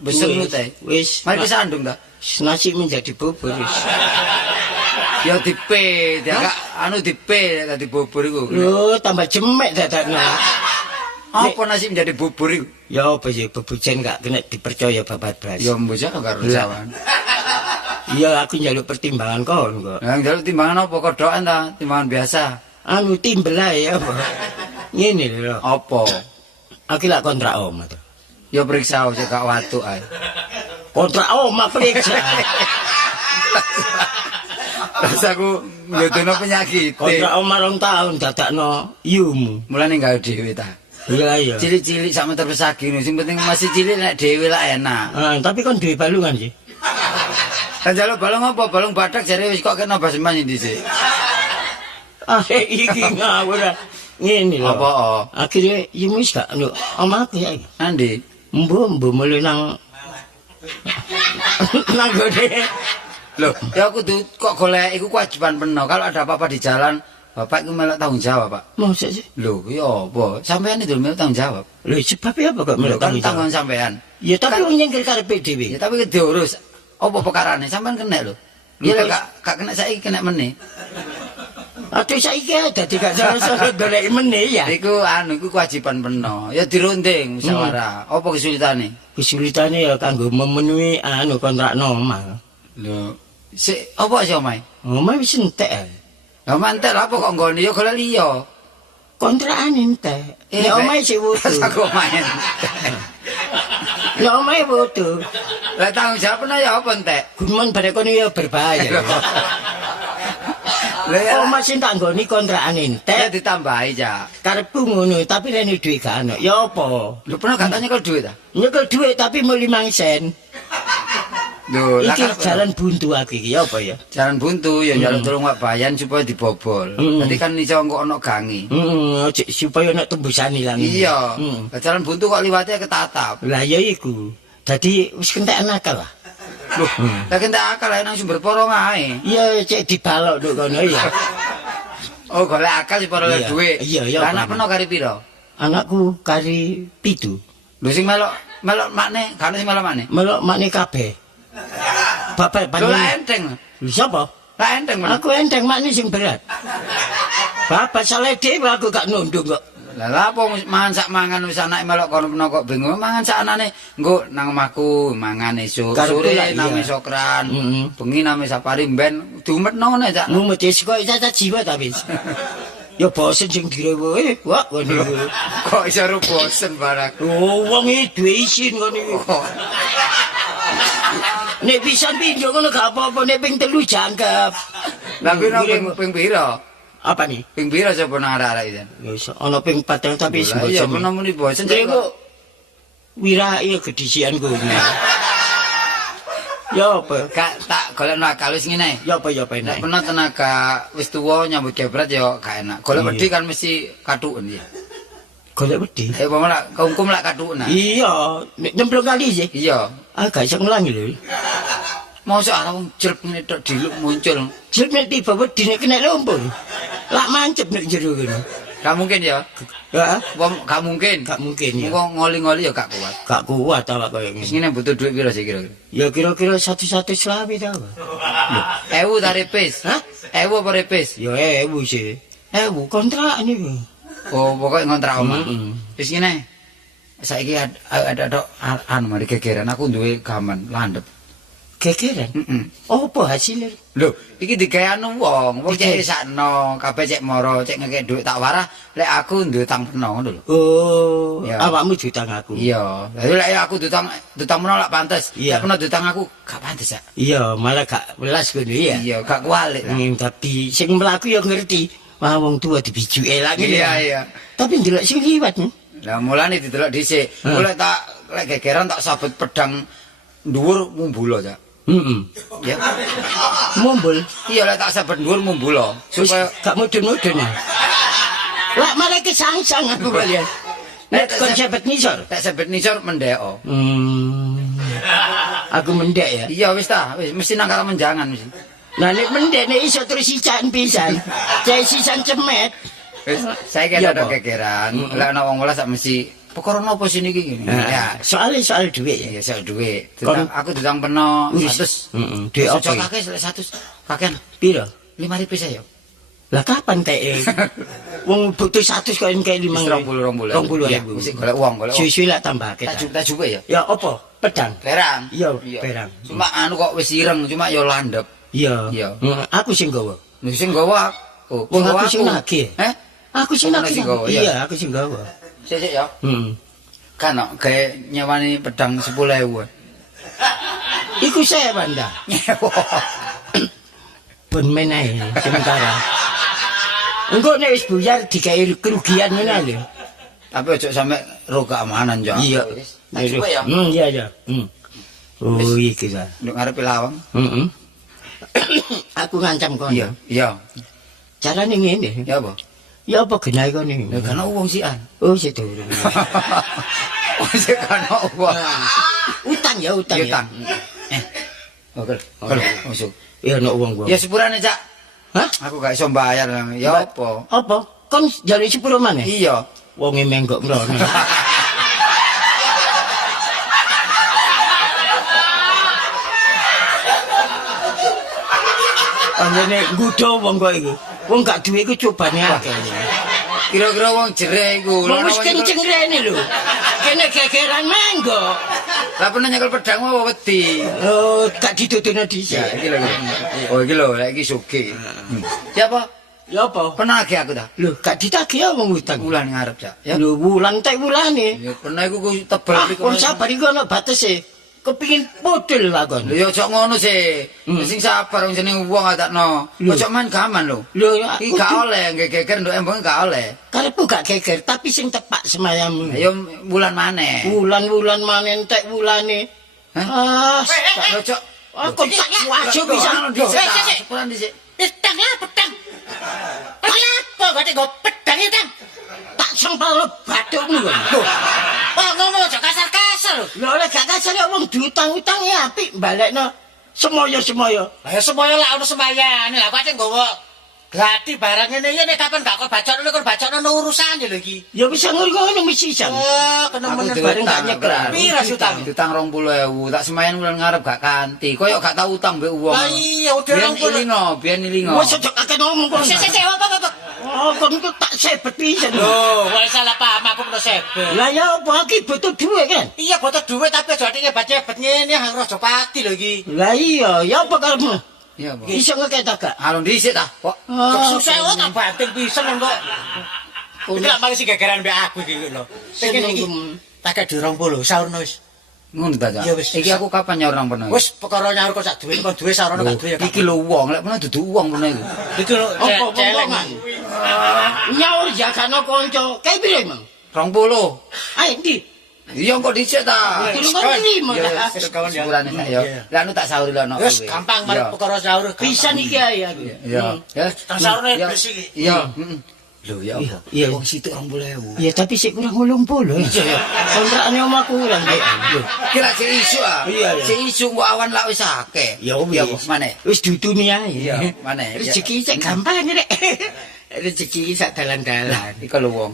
beseng teh. Wis Mari kesandung ta. nasi menjadi bubur wis. Ya dipe, dia anu dipe tadi bubur iku. Lho tambah jemek dadakno. Apa nasi menjadi bubur iku? Ya apa ya bebujen gak kena dipercaya babat blas. Ya mbok karo sawan. Iya aku njaluk pertimbangan kon kok. Lah njaluk timbangan apa kodokan ta? Timbangan biasa. Anu timbel ae apa. Ngene lho. Apa? Aku lak kontrak omah to. Ya periksa aja gak watuk ae. Kontrak omah periksa. Rasaku nggodono penyakit. Kontrak omah 2 tahun dadakno yumu. Mulane gawe dhewe ta. Iya iya. Cilik-cilik sak meter persegi sing penting masih cilik nek dhewe lah enak. Tapi kon duwe balungan sih. Kan jaluk balung apa? Balung badak jare wis kok kena basman dhisik. Iki ngawur. Ngene lho. Apa? Akhire yumu wis gak lho omahku ya iki. Andi. Mbo mulai nang nang gede. Loh, ya aku tuh kok golek iku kewajiban penuh. Kalau ada apa-apa di jalan, Bapak iku melok tanggung jawab, Pak. Mosok sih? Loh, ya apa? Sampean itu melok tanggung jawab. Lho sebabnya apa kok melok Kan tanggung jawab? tanggung sampean. Ya tapi wong nyengkel karepe dhewe. Ya tapi diurus. Apa perkarane? Sampean kena lho. Ya gak kena saiki kena meneh. Aduh saiki dadi gak salah golek meneh ya. Iku anu iku kewajiban penuh. Ya dirunding musyawarah. Apa kesulitane? Kesulitane ya kanggo memenuhi anu kontrak omah. Lho, sik apa sih omahe? Omah wis entek ae. Lah mantek apa kok nggone ya golek liya. Kontrakan entek. Nek omahe sik wudu. Aku main. Nek omahe wudu. Lah tanggung jawab ya apa entek? Gumun bare kono ya berbahaya. Lah ya Omah sing tak nggoni kontrakan entek. ditambahi ya. Karepku ngono, tapi rene dhuwit gak ono. Ya apa? Lho pernah katanya kalau duit ta? Nyekel dhuwit tapi mau 5 sen. Lho, lah Iki kan jalan buntu aku iki, ya apa ya? jalan buntu ya njaluk tolong Pak Bayan supaya dibobol. Dadi kan iso engko ono gangi. Supaya nek tembusan ilang. Iya. Lah jalan buntu kok liwate ketatap. Lah ya iku. Dadi wis kentek nakal lah. Loh, lah kentek akal ae nang sumber porong ae. Iya cek dibalok nduk kono ya. Oh, golek akal sing peroleh Iya. duit. Iya, iya, Lah anak bener. peno kari piro? Anakku kari 7. Lho sing melok makne, kan sing melok makne. Melok makne kabeh. Bapak Lho lah panjenengan. enteng. Lho sapa? Lah enteng men. Aku enteng makne sing berat. Bapak salah dhewe aku gak nundung kok. Lah apa mangan sak mangan wis anake melok kono peno kok bingung mangan sak anane nggo nang omahku mangan esuk sore nang sokran bengi nang sapari ben diumetno ngene cak Mumet wis kok cacat jiwa ta wis. Ya bosen sing direwe wak ngono. kok iso ro bosen barang Oh wong iki duwe isin ngono iki. Nek bisa pinjo ngono gak apa-apa nek ping 3 jangkep. lah kuwi ping pira Apa nih? ping pira sapa nang arek-arek iki Ya iso ana ping 4 tapi lah iya bosen. peno muni bosen Kok wira iya kedisian ku. Ya apa? gak tak golekno akal wis ngene Ya apa ya apa nek enak. peno tenaga wis tuwa nyambut gebrat ya gak enak golek wedi kan mesti katuken ya Golek wedi. apa malah kungkum lak katuken Iya, nek nyemplung kali sih. iya Ah gak iso ngelangi lho. mosok ana wong jelek nek diluk muncul Jek nek tiba wedi nek kena lumpur. Lak mancep nek jero kene. gak mungkin ya Ya, wong gak mungkin gak mungkin ya. kok ngoli-ngoli ya gak kuat Gak kuat awak koyo wis ngene. ngene butuh duit piro sih kira-kira Ya kira-kira 100 selawe ta. ewu ta repis Hah? ewu apa repis Ya ewu sih. Ewu kontrak niku. oh pokoknya ngontrak omah Mm-mm. wis ngene saiki ada anu mari gegeran aku duwe gaman landep Gegeran. Apa hasilnya? lho iki digawe anu wong cek sakno kabeh cek moro cek ngekek duit tak warah lek aku duwe utang peno ngono lho Oh, Ya. awakmu jutang aku. iya lek aku utang peno lak pantes Iya. lek peno utang aku gak pantes ya Iya, malah gak welas ngono ya. iya gak kualik lah. Tapi sing mlaku ya ngerti. Wah wong tua dibijuke lagi. iya Tapi ndelok sing liwat. lah mulane didelok dhisik mulai tak lek gegeran tak sabet pedang dhuwur mumbulo cak Heeh. ya Mumbul. iya lek tak sabet dhuwur mumbulo Wis supaya gak mudun-mudun. Lah malah kesang-sang aku kalian. Nek kon sebet nisor. tak sabet nisor mendeko Aku mendek ya. iya wis ta wis mesti nang kala menjangan mesti Nah nek mendek nek iso terus sisan pisan. Cek sisan cemet. wis saiki Iya, ada apa? gegeran lek ana wong welas sak mesti perkara napa sini iki ngene ya Soal duit ya. ya soal duit Kon- aku ditang peno Wis. 100 Heeh. Duit apa? Cocok iki? akeh lek 100 kakean Piro? 5.000 saya Lah kapan teh? Wong butuh 100 kok kayak 5. 20 ya mesti golek uang Suwi-suwi lak tambah kita. tak jupe ya Ya apa? Pedang. perang Iya, perang. cuma anu kok wis ireng cuma ya landep Iya. Iya. Aku sing gawa. lho sing gawa oh Wong gawa aku sing nagih. Aku Aku sing Kamu nagih. sing gawa, iya. Iya, aku sing gawa. sik ya Heeh. kan gawe nyewani pedang 10.000 Iku saya banda. Pun meneh sementara. Engko nek wis buyar digawe kerugian ngene lho. tapi ojo sampe ro keamanan jo Iya. tak jupe ya Iya iya. Oh iki ta. nduk ngarepe lawang Heeh. Aku ngancam kono. iya iya Carane ngene. ya apa Ya apa genahe kene? lha kan wong sian Oh sik durung. oh sik kan wong Utang ya utang. Iya, ya. utang. Oke, masuk. Ya ono wong gua. Ya sepurane, Cak. Hah? Aku gak iso bayar. Ya apa? Apa? Kon jare 10 maneh? Iya. Wonge menggok mrono. Anjene nggodho wong kok iku. Wong gak duwe iku cobane akeh. Kira-kira wong jere iku. Wong wis kenceng rene lho. Kene gegeran menggok. Lah pernah nyekel pedang apa wedi? Oh, gak ditutuno dhisik. Ya, iki lho. Oh, iki lho, lek iki sugih. Siapa? Ya apa? Pernah lagi aku dah. Lho, gak ditagih wong utang. Wulan ngarep, Cak. Ya. Lho, wulan tek wulane. Ya pernah iku ku tebel Ah, mriku. kon sabar iku ana batese. Kepingin podel lakon. Lho ya ojo ngono sih. Sing sabar wong jeneng wong adakno. Ojo main gaman lho. Lho, ya, Iki gak oleh geger nduk embong gak oleh. karepku gak geger, tapi sing tepak semayam. Ayo bulan maneh. Wulan-wulan manen tek wulane. Ah, Tak ojo. aku tak wajo bisa. Sepulan dhisik. Pedang lah, pedang. Kenapa kok tega pedang itu, Kang? Tak sempal bathukmu kok. Oh, ngomong aja kasar-kasar lho. Lho, oleh gak kasar ya wong diutang-utang ya apik balekno semoyo-semoyo. Lah ya semoyo lah ono sembayane. Lah kok ate nggawa Berarti barang ngene iki nek kapan gak kok bacokno kon bacokno urusan lho iki. Ya wis ngono mesti san. Oh, kena Aku meneng dhewe bareng gak utang, nyekel. Bro. Pira utang? Utang 20.000, tak semayan wulan ngarep gak kanti. Koyo gak tau utang mbek wong. Lah iya udah Biyen ilingo. Wis aja kakek ngomong kok. Sik apa. Oh, kon iku tak sebet pisan. Loh, kok salah paham aku kena sebel. Lah ya apa iki butuh duit kan? Iya butuh duit tapi aja nek hebat-hebat ngene harus aja pati lho iki. Lah iya, ya apa karepmu? Iya, Pak. Iso ngekek gak? Alon dhisik ta, kok. Susah kok tak banting pisan kok. Iki lak mari sing gegeran mbek aku iki lho. Sing kene iki tak di 20 saurno wis. Ngono ta, Cak? Iya, wis. Iki aku kapan nyaur nang peno? Wis perkara nyaur kok sak duwe kon duwe sarono gak duwe ya. Iki lho wong, lek peno dudu wong peno iku. Iki lho Apa celeng. omongan? Nyaur jagano kanca. Kae piro emang? 20. Ayo ndi? Iya kok dhisik ta. Durung ngerimo ta. Wis kawan ya. Sepurane sak ya. Lah anu tak sauri lho ono. Wis gampang mari perkara sahur. Pisan iki ae aku. Iya. Ya. Sahurne bersih iki. Iya, Lho ya apa? Iya. Wong situk 20.000. Ya tapi sik kurang 80 ya. Kontrakane omah kurang. Lho. Kira si isu ah. Iya, iya. Si isu kok awan lak wis akeh. Ya wis. Mana? Wis dudune ae. Iya, mana? Rezeki sik gampang rek. Rezeki sak dalan-dalan. Iki lho wong.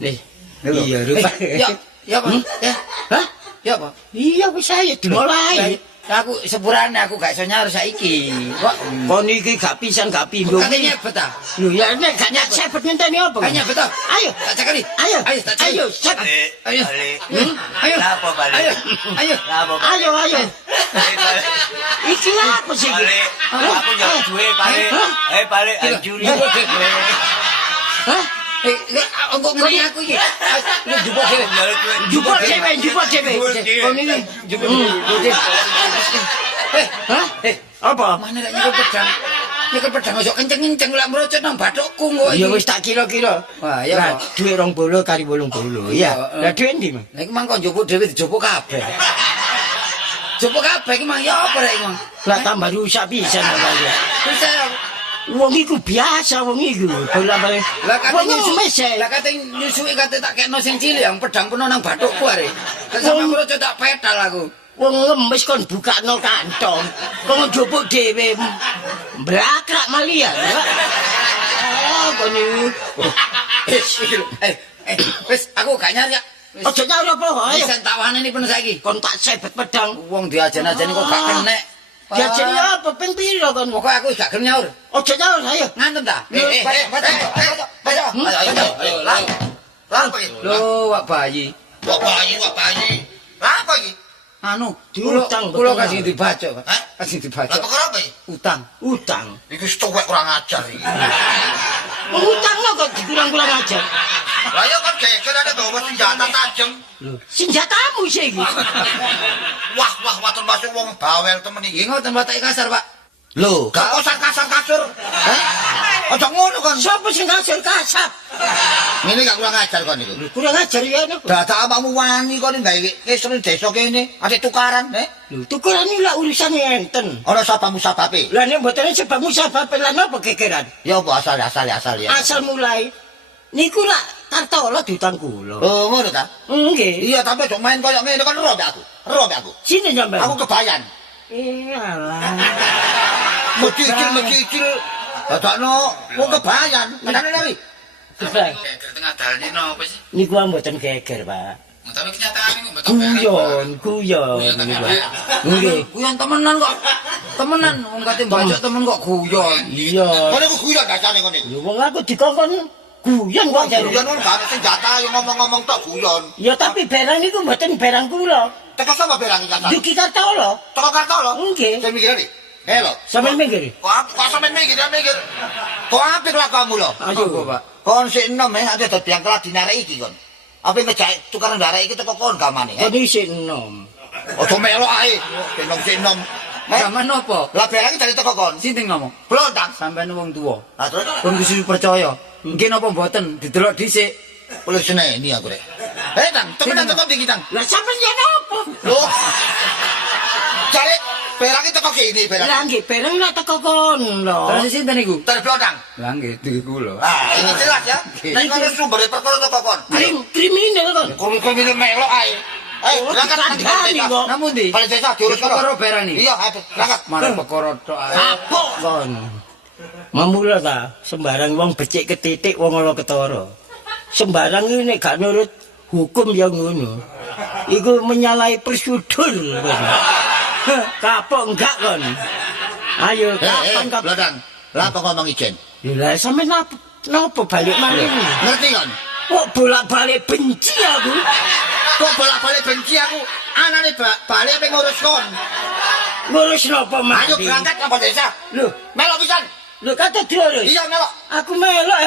Iya, rupa. Ya, ya apa? Ya. Hah? Ya apa? Iya wis ae dimulai. Aku sepurane aku gak iso nyaur saiki. Kok Kon iki gak pisan gak pindho. katanya nyebet ta? Lho ya nek gak nyebet ngenteni apa? Gak nyebet ta? Ayo. Tak cekali. Ayo. Ayo, tak cekali. Ayo, set. Ayo. Ayo. Lapo balik? Ayo. Ayo. Lapo Ayo, ayo. Iki apa sih? Balik. Aku nyok duwe balik. Balik anjuri. Hah? Engko ngene aku iki. Lu jupuk dhewe. Jupuk dhewe. Kon iki jupuk. Hah? Apa? Mana lek nyekel pedang? Nyekel pedang ojo kenceng-kenceng lek mrocot nang bathukku kok. Ya wis tak kira-kira. Wah, ya Lah, kok. duit 20 kali 80. Iya. Lah duit ndi, Mang? Lah iki mang kok njupuk dhewe dijupuk kabeh. Jupuk kabeh iki mang ya apa rek iki mang? Lah tambah rusak pisan apa ya. Bisa. Wong iku biasa wong iku. Bola-bali. Lah kate Wong nyusu mesek. Lah kate nyusui kate tak kekno sing cilik yang pedang peno nang bathukku are. Lah sampe mrocot tak petal aku. Wong ngemis kon bukakno kantong. Kon njupuk dhewe. Blakrak malian. Ah, kon iki. Wis aku gak nyari ya. Wis Ojo nyaur apa, ayo. bisa tak wani peno saiki. Kon tak sebet pedang. Wong diajen-ajeni kok gak kenek. Diajeni apa ping piro kon? Pokoke aku gak gelem nyaur. Ojo nyaur, ayo. Ngantem ta? Lho, Wak Bayi. Wak bayi. Apa iki? Anu, Diutang, kula betul. kasih dibaca, Pak. Hah? Kasih dibaca. Lah perkara apa iki? Utang. Utang. Iki stowek kurang ajar iki. Utangno kok dikurang-kurang aja. Lah ya kan geger ada bawa senjata tajam. Senjatamu sih iki. Wah, waton masuk wong bawel temen Iki iki. ngoten batake kasar, Pak. Lho, gak usah kasar-kasur. Hah? Aja ngono kan. Sopo sing kasar kasap? Ngene gak kurang ajar kon iku. Kurang ajar ya nek. Dadak awakmu wani kon gawe kesel desa kene, ate tukaran, Lho, tukuran iki lak urusane enten. Ana sabamu sababe. Lah nek mboten sebabmu sebab lan apa gegeran? Ya apa asal ya. Asal mulai niku lak kartola diutang kula. Oh, ngono ta? Nggih. Iya, tapi aja main koyo ngene kan ero aku. Sini sampean. Aku kebayan. Iyalah. Mecicil. Dadakno wong kebayan. Kenane lari? Geger tengah dalan iki napa sih? Niku mboten geger, Pak. Tapi kenyataan ini mboten Guyon niku. Nggih. Guyon temenan kok. Temenan wong kate mbacok temen kok guyon. Iya. Kono ku guyon dasane kono iku. Lho wong aku dikongkon guyon kok jare. Guyon kan gak ada senjata yang ngomong-ngomong tok guyon. Ya tapi barang niku mboten barang kula. Teko sapa berang iki kan? Duki kartola. Teko Kartolo. Nggih. Saya mikir iki. Helo. Sampeyan minggir. Kok sampean mikir. Kok apik lah kamu lho. Ayo. Pak. Kon sik enom ate dadi yang kelas dinarek iki kon. Apa ngejak tukaran darek iki teko kon gamane. Kok isih enom. Ojo melok ae. Sik enom. Zaman napa? Lah berang iki dari teko kon. Sinting ngomong? Blontang. Sampeyan wong tuwa. Lah terus Pun kudu percaya. Nggih napa mboten didelok dhisik. polisi ini aku rek. Tang, temenan teko iki tang. Lah sampeyan yen apa? Lho. Cari berang iki teko kene berang. Lah nggih bareng lak teko kon lho. Terus sinten niku? Dari blontang. Lah nggih iki kula. Ah, ini jelas ya. Nek kono sumber perkara teko kon. Kriminal kon. Komi melok ae. Berangkat nanti kok. Namun ndi? Balik desa diurus Perkara barang nih. Iya, berangkat. Marang perkara tok ae. Apok kon. Mamula ta, sembarang wong becik ketitik wong ala ketara. Sembarang iki nek gak nurut hukum ya ngono. Iku menyalahi prosedur. Kapok enggak kon. Ayo kapan kapan. Blodang. Lah apa ngomong ijen? Lah sampe napa balik malih? Ngerti kon? Kok bolak-balik benci aku? Kok bolak-balik benci aku? Anane balik apa ngurus kon? Ngurus napa Ayo mati? berangkat ke desa. Lho, Melok pisan. lho kata diurus. Iya melok. Aku melok.